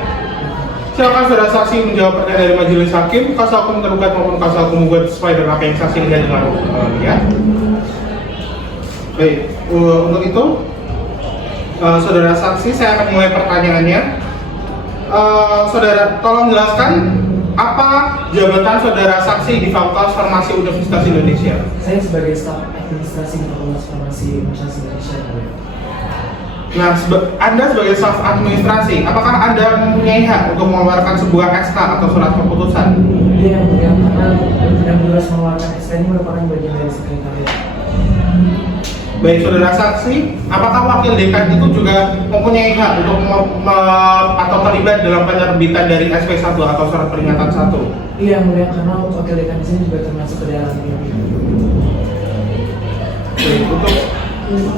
Silakan saudara saksi menjawab pertanyaan dari majelis hakim, kuasa hukum tergugat maupun kuasa hukum gugat sesuai dengan apa yang saksi lihat, dengar maupun alami ya. Baik, untuk itu saudara saksi, saya akan mulai pertanyaannya. Saudara, tolong jelaskan apa jabatan saudara saksi di Fakultas Farmasi Universitas Indonesia? Saya sebagai staf administrasi di Fakultas Farmasi Universitas Indonesia. Nah, Anda sebagai staf administrasi, apakah Anda mempunyai hak untuk mengeluarkan sebuah SK atau surat keputusan? Iya, yang mulia, karena yang tugas mengeluarkan SK ini merupakan bagian dari sekretariat. Baik, saudara saksi, apakah wakil dekan itu juga mempunyai hak untuk atau terlibat dalam penerbitan dari SP1 atau surat peringatan 1? Iya, yang mulia, karena wakil dekan di sini juga termasuk ke dalam ini. Baik, untuk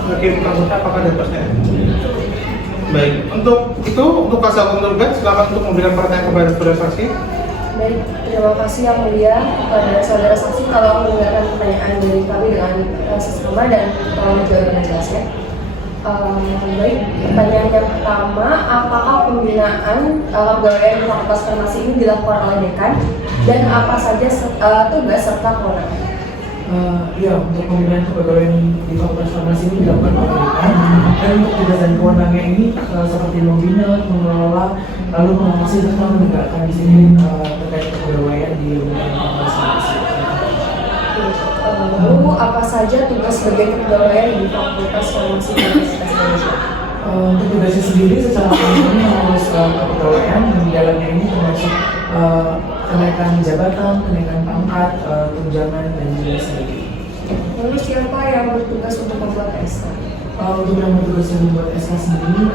hakim anggota apakah ada pertanyaan? Baik, untuk kuasa hukum tergugat silakan untuk memberikan pertanyaan kepada saudara saksi. Baik, terima kasih yang mulia kepada saudara saksi kalau mendengarkan pertanyaan dari kami dengan sesama dan tolong menjawab dengan jelas ya. Baik, pertanyaan yang pertama, apakah pembinaan kepegawaian Fakultas Farmasi ini dilakukan oleh dekan dan apa saja tugas serta kewenangan? Ya, untuk pembinaan kepegawaian di Fakultas Farmasi ini dilakukan oleh dekan, dan untuk tugas dan kewenangannya ini seperti membina, mengelola, lalu mengawasi serta menegakkan disiplin terkait kepegawaian di Fakultas Farmasi. Lalu apa saja tugas bagian kepegawaian di Fakultas Farmasi Universitas Indonesia? Untuk tugasnya sendiri secara umum mengurus kepegawaian dan di dalamnya ini termasuk kenaikan jabatan, kenaikan pangkat, tunjangan dan juga sebagainya. Lalu siapa yang bertugas untuk membuat SK? Untuk yang bertugas membuat SK sendiri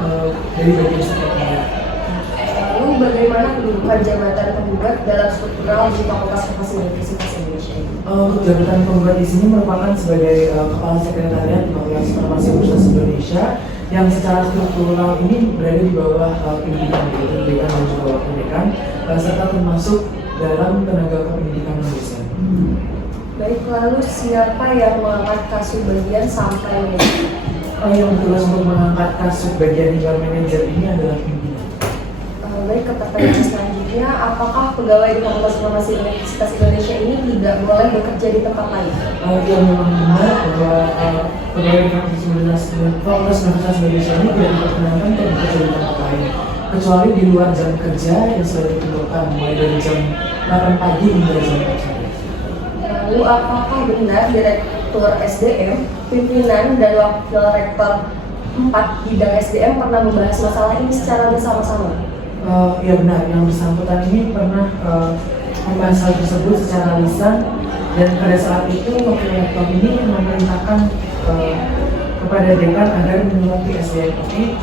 dari bagian sekretariat. Lalu bagaimana kedudukan jabatan penggugat dalam struktural di Fakultas Farmasi Universitas Indonesia? Untuk jabatan penggugat di sini merupakan sebagai kepala sekretariat di Fakultas Farmasi Universitas Indonesia yang secara struktural ini berada di bawah pendidikan, yaitu dekan dan juga wakil dekan, serta termasuk dalam tenaga kependidikan dan dosen. Baik, lalu siapa yang mengangkat kasub bagian sampai manajer? Yang bertugas untuk mengangkat kasub bagian hingga manajer ini adalah pimpinan. Baik, ke pertanyaan selanjutnya, apakah pegawai di Fakultas Farmasi Universitas Indonesia ini tidak boleh bekerja di tempat lain? Yang memang benar bahwa pegawai di Fakultas Universitas Indonesia ini tidak diperkenankan untuk bekerja di tempat lain, kecuali di luar jam kerja yang sudah ditentukan mulai dari jam 8 pagi hingga jam 4 sore. Lalu apakah benar Direktur SDM, pimpinan dan Wakil Rektor 4 bidang SDM pernah membahas masalah ini secara bersama-sama? Ya benar, yang bersangkutan ini pernah membahas hal tersebut secara lisan, dan pada saat itu Wakil Rektor ini memerintahkan kepada dekan agar menyuruh SDM ini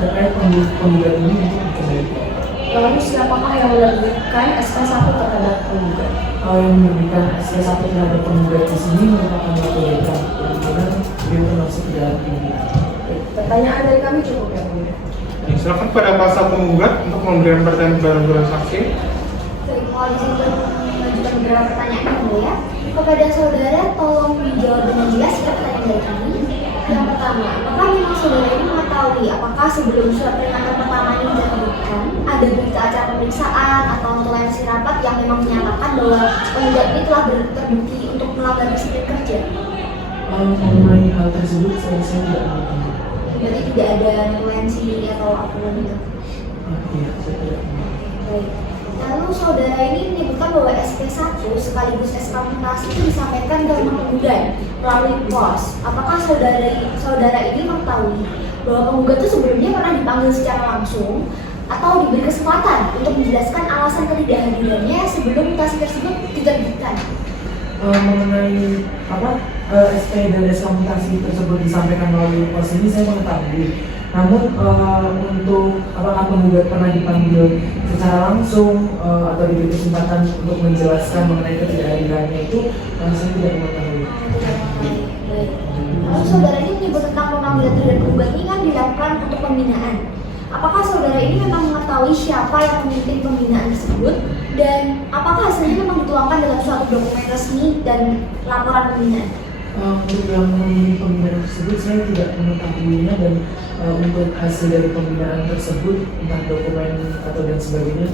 terkait penggugat ini untuk dikembalikan. Lalu siapakah yang menerbitkan SK1 terhadap penggugat? Yang menerbitkan SK1 terhadap penggugat di sini merupakan wakil dekan, yang mana dia termasuk ke dalam pimpinan. Pertanyaan dari kami cukup ya, Bu. Silakan kepada kuasa penggugat untuk memberikan pertanyaan kepada saudara saksi. Kalau disebut mengajukan beberapa pertanyaan yang mulia, kepada saudara tolong dijawab dengan jelas pertanyaan dari kami. Yang pertama, apakah memang saudara ini mengetahui apakah sebelum surat peringatan pertama ini diterbitkan ada berita acara pemeriksaan atau toleransi rapat yang memang menyatakan bahwa penggugat ini telah terbukti untuk melanggar disiplin kerja? Mengenai hal tersebut saya tidak mengetahui. Berarti tidak ada toleransi atau apa gitu? Iya, saya tidak mengetahui. Baik. Lalu saudara ini menyebutkan bahwa SP1 sekaligus SK mutasi itu disampaikan ke rumah penggugat melalui pos. Apakah saudara ini mengetahui bahwa penggugat itu sebelumnya pernah dipanggil secara langsung atau diberi kesempatan untuk menjelaskan alasan ketidakhadirannya sebelum mutasi tersebut diterbitkan. Mengenai SK dan SK mutasi tersebut disampaikan melalui pos ini saya mengetahui. Namun untuk apakah penggugat pernah dipanggil secara langsung atau diberi kesempatan untuk menjelaskan mengenai ketidakhadirannya itu saya tidak mengetahui. Baik. Lalu saudara ini menyebut tentang pemanggilan terhadap penggugat ini kan dilakukan untuk pembinaan. Apakah saudara ini memang mengetahui siapa yang memimpin pembinaan tersebut dan apakah hasilnya memang dituangkan dalam suatu dokumen resmi dan laporan pembinaan? Untuk yang memimpin pembinaan tersebut saya tidak mengetahuinya dan untuk hasil dari pembinaan tersebut entah dokumen atau dan sebagainya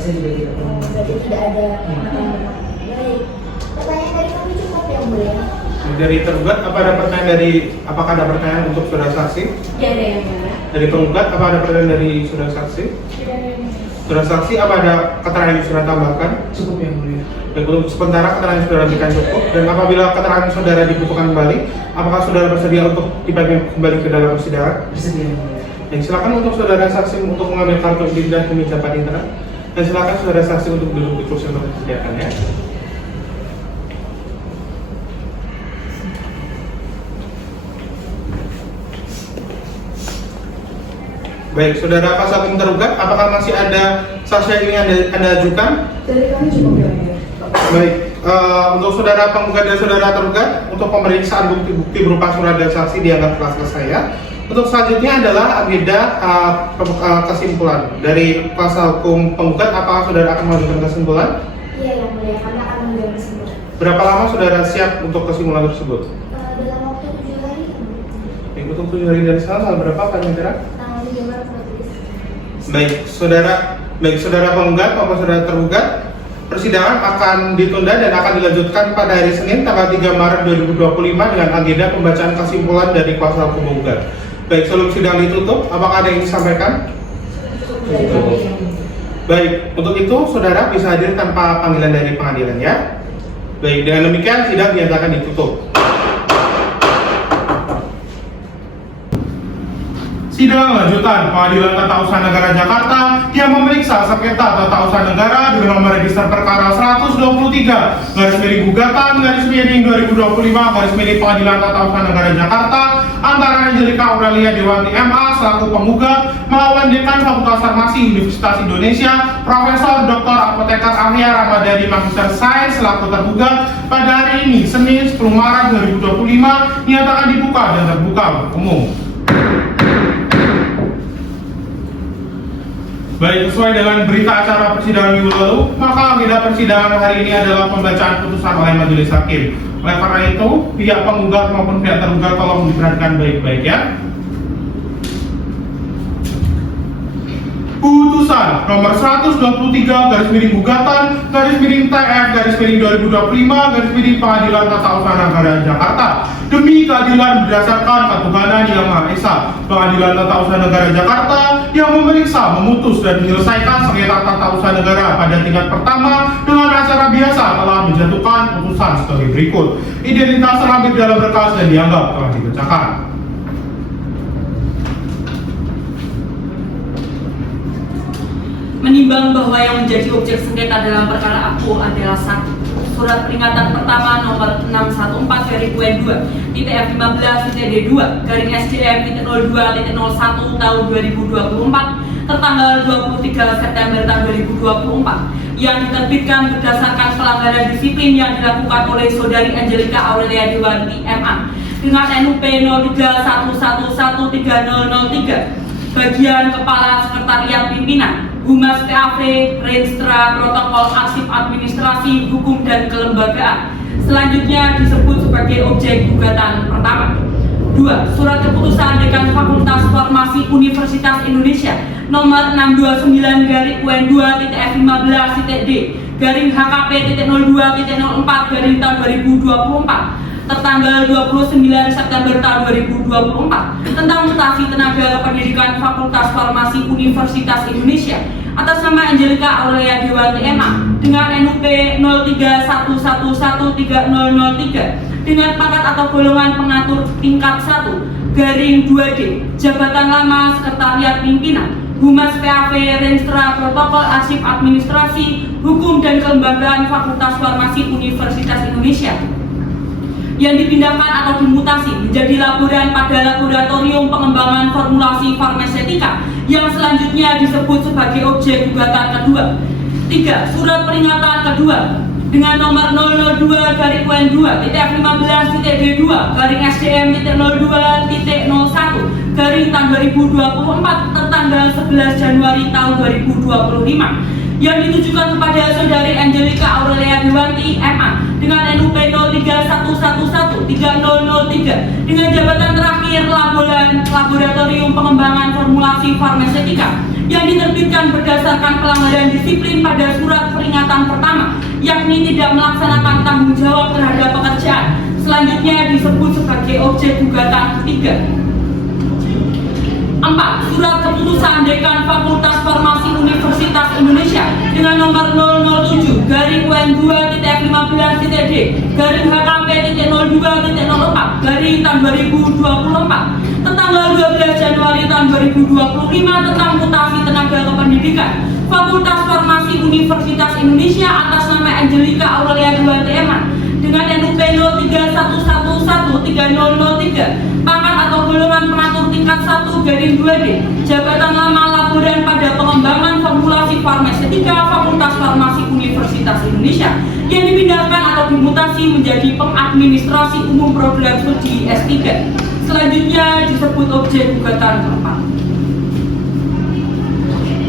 saya juga tidak tahu. Berarti tidak ada pengetahuan. Baik. Pertanyaan dari kami cukup yang mulia. Dari tergugat apakah ada pertanyaan untuk saudara saksi? Tidak ada yang mulia. Dari penggugat apa ada pertanyaan dari saudara saksi? Tidak ada yang mulia. Saudara saksi apa ada keterangan yang sudah tambahkan? Cukup yang mulia. Baik, untuk sementara keterangan yang saudara berikan cukup. Dan apabila keterangan saudara dibutuhkan kembali, apakah saudara bersedia untuk dipanggil kembali ke dalam persidangan? Bersedia yang mulia. Dan silakan untuk saudara saksi untuk mengambil kartu identitas demi dapat internet. Dan silakan saudara saksi untuk duduk di kursi yang telah disediakan ya. Baik, saudara pasal hukum tergugat, apakah masih ada saksi yang ingin anda ajukan? Dari kami cukup yang mulia. Baik, untuk saudara penggugat dan saudara tergugat, untuk pemeriksaan bukti-bukti berupa surat dan saksi dianggap telah selesai ya. Untuk selanjutnya adalah agenda kesimpulan dari kuasa hukum penggugat. Apakah saudara akan mengajukan kesimpulan? Iya yang mulia, kami akan mengambil kesimpulan. Berapa lama saudara siap untuk kesimpulan tersebut? Dalam waktu 7 hari. Untuk 7 hari dari sekarang tanggal berapa Pak Mitra? Tanggal 3 Maret 2020. Baik, saudara penggugat maupun saudara tergugat, persidangan akan ditunda dan akan dilanjutkan pada hari Senin tanggal 3 Maret 2025 dengan agenda pembacaan kesimpulan dari kuasa hukum penggugat. Baik, sebelum sidang ditutup, apakah ada yang disampaikan? Baik, untuk itu saudara bisa hadir tanpa panggilan dari pengadilan ya. Baik, dengan demikian sidang dinyatakan ditutup. Sidang lanjutan Pengadilan Tata Usaha Negara Jakarta yang memeriksa sengketa tata usaha negara dengan nomor register perkara 123 /gugatan/2025 Pengadilan Tata Usaha Negara Jakarta antara Angelika Aurelia Dewanti MA selaku penggugat melawan Dekan Fakultas Farmasi Universitas Indonesia Profesor Dr. Apoteker Arya Ramadhani Magister Sains selaku tergugat pada hari ini Senin 10 Maret 2025 dinyatakan dibuka dan terbuka untuk umum. Baik, sesuai dengan berita acara persidangan minggu lalu, maka agenda persidangan hari ini adalah pembacaan putusan oleh majelis hakim. Oleh karena itu, pihak penggugat maupun pihak tergugat tolong diperhatikan baik-baik ya. Putusan nomor 123/gugatan/TF/2025 Pengadilan Tata Usaha Negara Jakarta demi keadilan berdasarkan ketuhanan yang Maha Esa. Pengadilan Tata Usaha Negara Jakarta yang memeriksa, memutus dan menyelesaikan sengketa tata usaha negara pada tingkat pertama dengan acara biasa telah menjatuhkan putusan sebagai berikut. Identitas terlampir dalam berkas dan dianggap telah dibacakan. Menimbang bahwa yang menjadi objek sengketa dalam perkara aku adalah surat peringatan pertama nomor 614/2022/TPF15/SDM.02.01/2024 tertanggal 23 September tahun 2024 yang diterbitkan berdasarkan pelanggaran disiplin yang dilakukan oleh saudari Angelika Aurelia Dewanti MA dengan NUP 0311130003 bagian Kepala Sekretariat Pimpinan Humas PAV, Renstra, Protokol, Arsip Administrasi, Hukum, dan Kelembagaan. Selanjutnya disebut sebagai objek gugatan pertama. 2. Surat keputusan Dekan Fakultas Farmasi Universitas Indonesia nomor 629/WN2-FIMA/D/HKP.02.04/2024 tertanggal 29 September tahun 2024 tentang mutasi tenaga kependidikan Fakultas Farmasi Universitas Indonesia atas nama Angelika Aurelia Dewanti MA dengan NUP 0311130003 dengan pangkat atau golongan pengatur tingkat 1 garing 2D jabatan lama Sekretariat Pimpinan Humas PAV, Renstra, Protokol, Arsip Administrasi, Hukum dan Kelembagaan Fakultas Farmasi Universitas Indonesia yang dipindahkan atau dimutasi menjadi laboran pada Laboratorium Pengembangan Formulasi Farmasetika yang selanjutnya disebut sebagai objek gugatan kedua. 3. Surat peringatan kedua dengan nomor 002-2-SDM-02-01 tertanggal 11 Januari tahun 2025 yang ditujukan kepada Saudari Angelika Aurelia Dewanti MA dengan NUP 0311130003 dengan jabatan terakhir Laboratorium Pengembangan Formulasi Farmasetika yang diterbitkan berdasarkan pelanggaran disiplin pada surat peringatan pertama, yakni tidak melaksanakan tanggung jawab terhadap pekerjaan. Selanjutnya disebut sebagai objek gugatan ketiga. 4. Surat keputusan Dekan Fakultas Farmasi Universitas Indonesia dengan nomor 007-WN2-FIMA-DD-HKP-02.04/2024 tanggal 12 Januari tahun 2025 tentang mutasi tenaga kependidikan Fakultas Farmasi Universitas Indonesia atas nama Angelika Aurelia Dewanti MA dengan NUP 0311130003 pangkat atau golongan pengatur tingkat 1/2D jabatan lama laboran pada pengembangan formulasi farmasetika Fakultas Farmasi Universitas Indonesia yang dipindahkan atau dimutasi menjadi pengadministrasi umum program studi S3. Selanjutnya disebut objek gugatan keempat.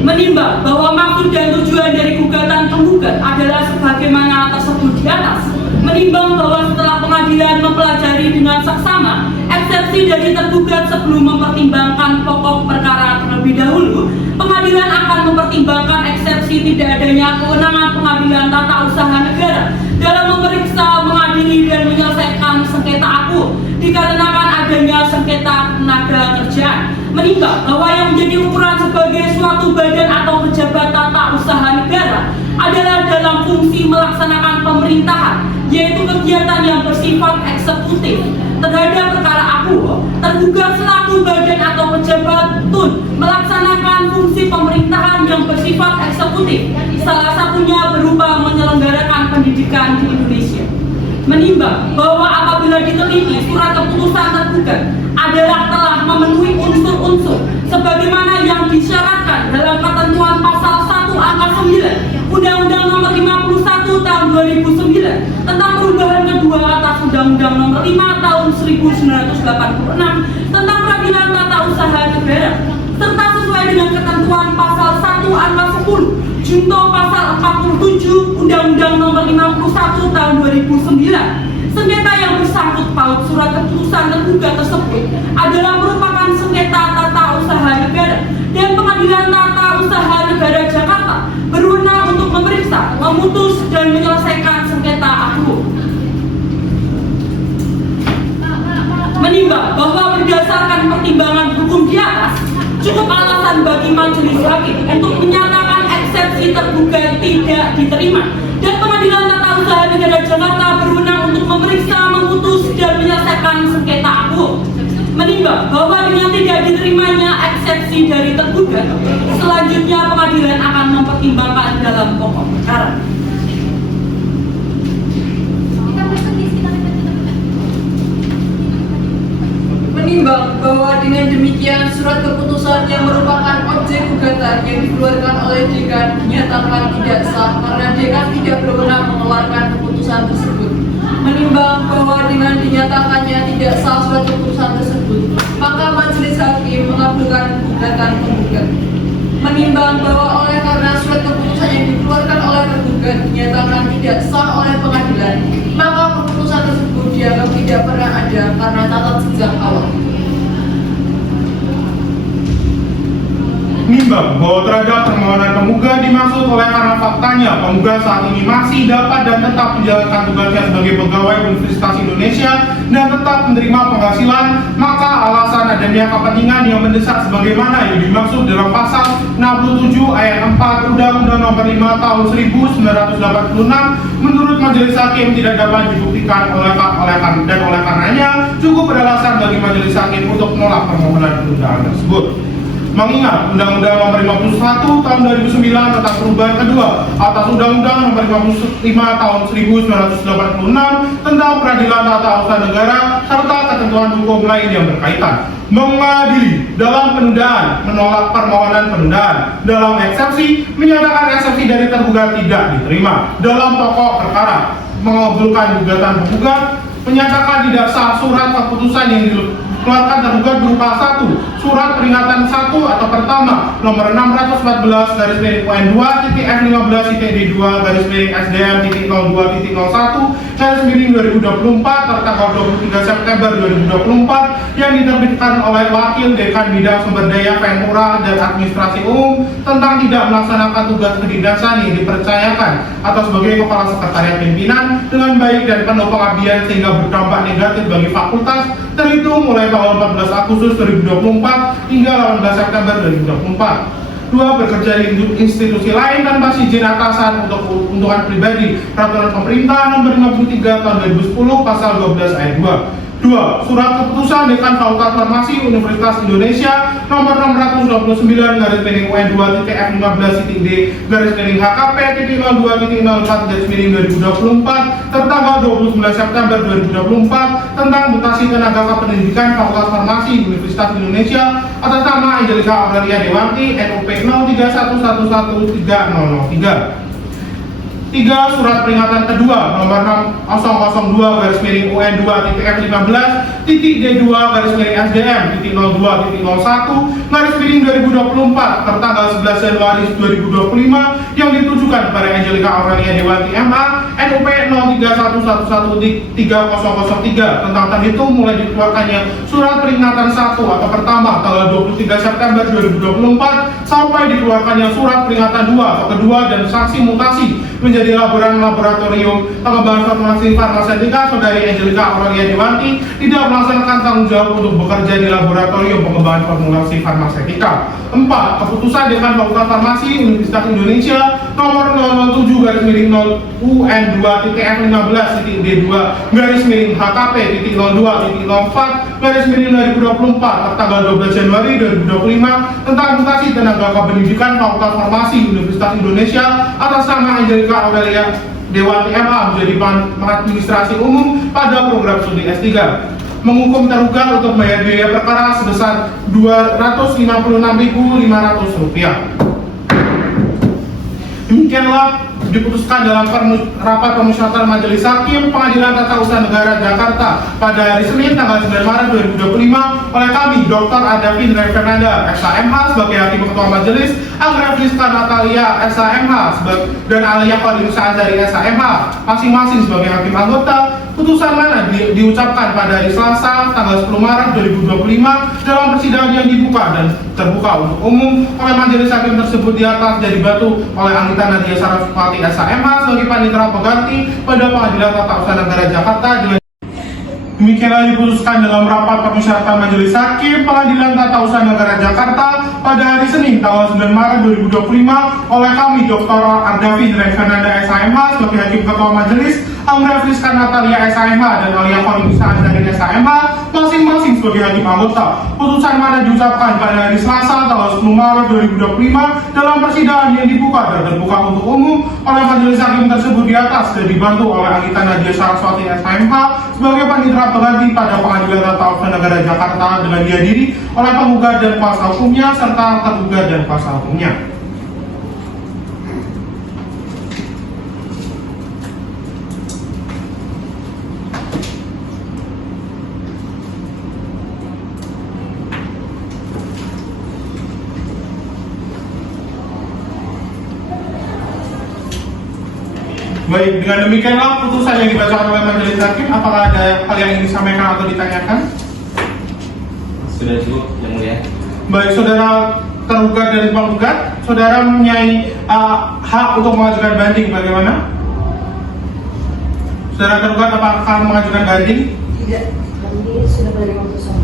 Menimbang bahwa maksud dan tujuan dari gugatan penggugat adalah sebagaimana tersebut di atas. Menimbang bahwa setelah pengadilan mempelajari dengan seksama eksepsi dari tergugat sebelum mempertimbangkan pokok perkara terlebih dahulu, pengadilan akan mempertimbangkan eksepsi tidak adanya kewenangan pengadilan tata usaha negara dalam memeriksa, mengadili dan menyelesaikan sengketa aku dikarenakan adanya sengketa tenaga kerjaan. Menimbang bahwa yang menjadi ukuran sebagai suatu badan atau pejabat tata usaha negara adalah dalam fungsi melaksanakan pemerintahan, yaitu kegiatan yang bersifat eksekutif terhadap perkara aku, tergugat selaku badan atau pejabat tun melaksanakan fungsi pemerintahan yang bersifat eksekutif, salah satunya berupa menyelenggarakan pendidikan di Indonesia. Menimbang bahwa apabila diteliti surat keputusan tergugat adalah telah memenuhi unsur-unsur sebagaimana yang disyaratkan dalam ketentuan pasal 1 angka 9 Undang-Undang Nomor 51 Tahun 2009 tentang perubahan kedua atas Undang-Undang Nomor 5 Tahun 1986 tentang Peradilan Tata Usaha Negara serta sesuai dengan ketentuan pasal 1 angka 10 Junto pasal 47 Undang-Undang Nomor 51 Tahun 2009. Sengketa yang bersangkut paut surat keputusan tergugat tersebut adalah merupakan sengketa tata usaha negara dan Pengadilan Tata Usaha Negara Jakarta berwenang untuk memeriksa, memutus dan menyelesaikan sengketa aku. Menimbang bahwa berdasarkan pertimbangan hukum di atas, cukup alasan bagi majelis hakim untuk menyatakan eksepsi tergugat tidak diterima dan Pengadilan Tata Usaha Negara Jakarta berwenang untuk memeriksa, memutus dan menyelesaikan sengketa aku. Menimbang bahwa dengan tidak diterimanya eksepsi dari tergugat, selanjutnya pengadilan akan mempertimbangkan dalam pokok perkara. Menimbang bahwa dengan demikian surat keputusan yang merupakan objek gugatan yang dikeluarkan oleh dekan dinyatakan tidak sah karena dekan tidak berwenang mengeluarkan keputusan tersebut. Menimbang bahwa dengan dinyatakannya tidak sah surat keputusan tersebut, maka majelis hakim mengabulkan gugatan penggugat. Menimbang bahwa oleh karena surat keputusan yang dikeluarkan oleh tergugat dinyatakan tidak sah oleh pengadilan, maka keputusan tersebut dianggap tidak pernah ada karena catat sejak awal. Menimbang bahwa terhadap permohonan penggugat dimaksud oleh karena faktanya penggugat saat ini masih dapat dan tetap menjalankan tugasnya sebagai pegawai Universitas Indonesia dan tetap menerima penghasilan, maka alasan adanya kepentingan yang mendesak sebagaimana yang dimaksud dalam pasal 67 ayat 4 Undang-Undang Nomor 5 Tahun 1986 menurut majelis hakim tidak dapat dibuktikan oleh karenanya cukup beralasan bagi majelis hakim untuk menolak permohonan penundaan tersebut. mengingat Undang-Undang Nomor 51 Tahun 2009 tentang perubahan kedua atas Undang-Undang Nomor 55 Tahun 1986 tentang peradilan tata usaha negara serta ketentuan hukum lain yang berkaitan. Mengadili dalam penundaan, menolak permohonan penundaan. Dalam eksepsi, menyatakan eksepsi dari tergugat tidak diterima. Dalam pokok perkara, mengabulkan gugatan penggugat, menyatakan tidak sah surat keputusan yang dikeluarkan tergugat berupa 1. Surat peringatan 1 atau pertama nomor 614 garis miring UN2.F15.D2 garis miring SDM.02.01 garis miring 2024 tertanggal 23 September 2024 yang diterbitkan oleh Wakil Dekan Bidang Sumber Daya Penmura dan Administrasi Umum tentang tidak melaksanakan tugas kedinasan yang dipercayakan atau sebagai Kepala Sekretariat Pimpinan dengan baik dan penuh pengabdian sehingga berdampak negatif bagi fakultas terhitung mulai tanggal 14 Agustus 2024 hingga 18 September 2024. 2. Bekerja di institusi lain tanpa izin atasan untuk keuntungan pribadi. Peraturan Pemerintah Nomor 53 Tahun 2010 Pasal 12 Ayat 2. 2. Surat keputusan Dekan Fakultas Farmasi Universitas Indonesia Nomor 629 garis miring UN2.F15.D garis miring HKP.02.04 garis miring 2024 tertanggal 29 September 2024 tentang mutasi tenaga kependidikan Fakultas Farmasi Universitas Indonesia atas nama Angelika Aurelia Dewanti NUP 0311130003. 3. Surat peringatan kedua nomor 6002 garis miring UN2.F15.D2 garis miring SDM.02.01 garis miring 2024 tertanggal 11 Januari 2025 yang ditujukan kepada Angelika Aurelia Dewanti MA NUP 0311130003 tentang terhitung mulai dikeluarkannya surat peringatan 1 atau pertama tanggal 23 September 2024 sampai dikeluarkannya surat peringatan 2 atau kedua dan saksi mutasi menjadi laboratorium pengembangan formulasi farmasetika saudari Angelika Aurelia Dewanti tidak melaksanakan tanggung jawab untuk bekerja di laboratorium pengembangan formulasi farmasetika. 4. Keputusan Dekan Fakultas Farmasi Universitas Indonesia nomor 007 garis miring UN2.F15.D2 garis miring HKP.02.04 garis miring 2024 tertanggal 12 Januari 2025 tentang mutasi tenaga kependidikan Fakultas Farmasi Universitas Indonesia atas nama Angelika Aurelia Dewanti MA menjadi pengadministrasi umum pada program studi S3. Menghukum tergugat untuk membayar biaya perkara sebesar Rp256.500. Demikianlah diputuskan dalam rapat pemusyawaratan Majelis Hakim Pengadilan Tata Usaha Negara Jakarta pada hari Senin tanggal 9 Maret 2025 oleh kami Dr. Adavin Fernanda SHMH sebagai Hakim Ketua Majelis, Anggra Friska Natalia SHMH dan Alia Fadilsa dari SHMH masing-masing sebagai Hakim Anggota. Putusan mana diucapkan pada hari Selasa tanggal 10 Maret 2025 dalam persidangan yang dibuka dan terbuka untuk umum oleh majelis hakim tersebut di atas dan dibantu oleh Anggita Nadia Saraswati SHMH sebagai panitera pengganti pada Pengadilan Tata Usaha Negara Jakarta dengan demikianlah diputuskan dalam rapat pemusyawaratan Majelis Hakim Pengadilan Tata Usaha Negara Jakarta pada hari Senin tanggal 9 Maret 2025 oleh kami Dr. Adavin Fernanda SHMH sebagai Hakim Ketua Majelis, Anggra Friska Natalia SHMH dan Alia Fadilsa dari SHMH masing-masing sebagai Hakim Anggota. Putusan mana diucapkan pada hari Selasa tanggal 10 Maret 2025 dalam persidangan yang dibuka dan terbuka untuk umum oleh majelis hakim tersebut di atas dan dibantu oleh Anggita Nadia Saraswati SHMH sebagai panitera pengganti pada Pengadilan Tata Usaha Negara Jakarta dengan dihadiri oleh penggugat dan kuasa hukumnya serta tergugat dan kuasa hukumnya. Baik, dengan demikianlah putusan yang dibacakan oleh majelis hakim. Apakah ada hal yang ingin disampaikan atau ditanyakan? Sudah cukup, Yang Mulia. Baik, saudara tergugat dan penggugat, saudara mempunyai hak untuk mengajukan banding. Bagaimana? Saudara tergugat apakah mengajukan banding? Tidak, kami sudah menerima putusan.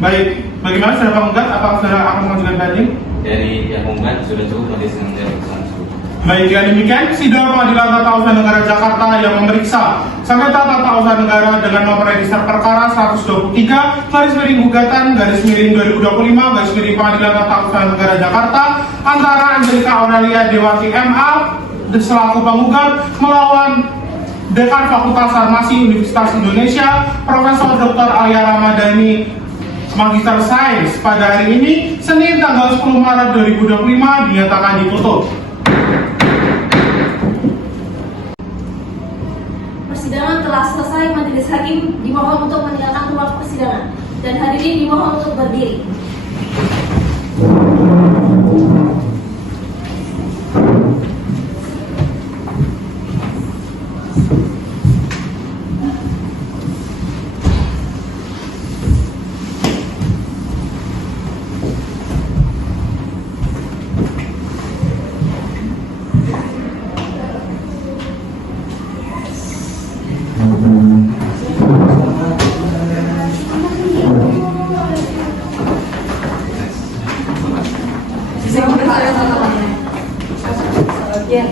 Baik, bagaimana saudara penggugat? Apakah saudara akan mengajukan banding? Dari yang penggugat sudah cukup, nanti sedang dari putusan tersebut. Baik, dengan demikian, sidang Pengadilan Tata Usaha Negara Jakarta yang memeriksa sengketa tata usaha negara dengan nomor register perkara 123 /2025 Pengadilan Tata Usaha Negara Jakarta antara Angelika Aurelia Dewati MA selaku penggugat melawan Dekan Fakultas Farmasi Universitas Indonesia Profesor Dr. Alia Ramadhani Magister Sains pada hari ini Senin tanggal 10 Maret 2025 dinyatakan ditutup. Persidangan telah selesai. Majelis Hakim dimohon untuk meninggalkan ruang persidangan dan hadirin dimohon untuk berdiri. Ya,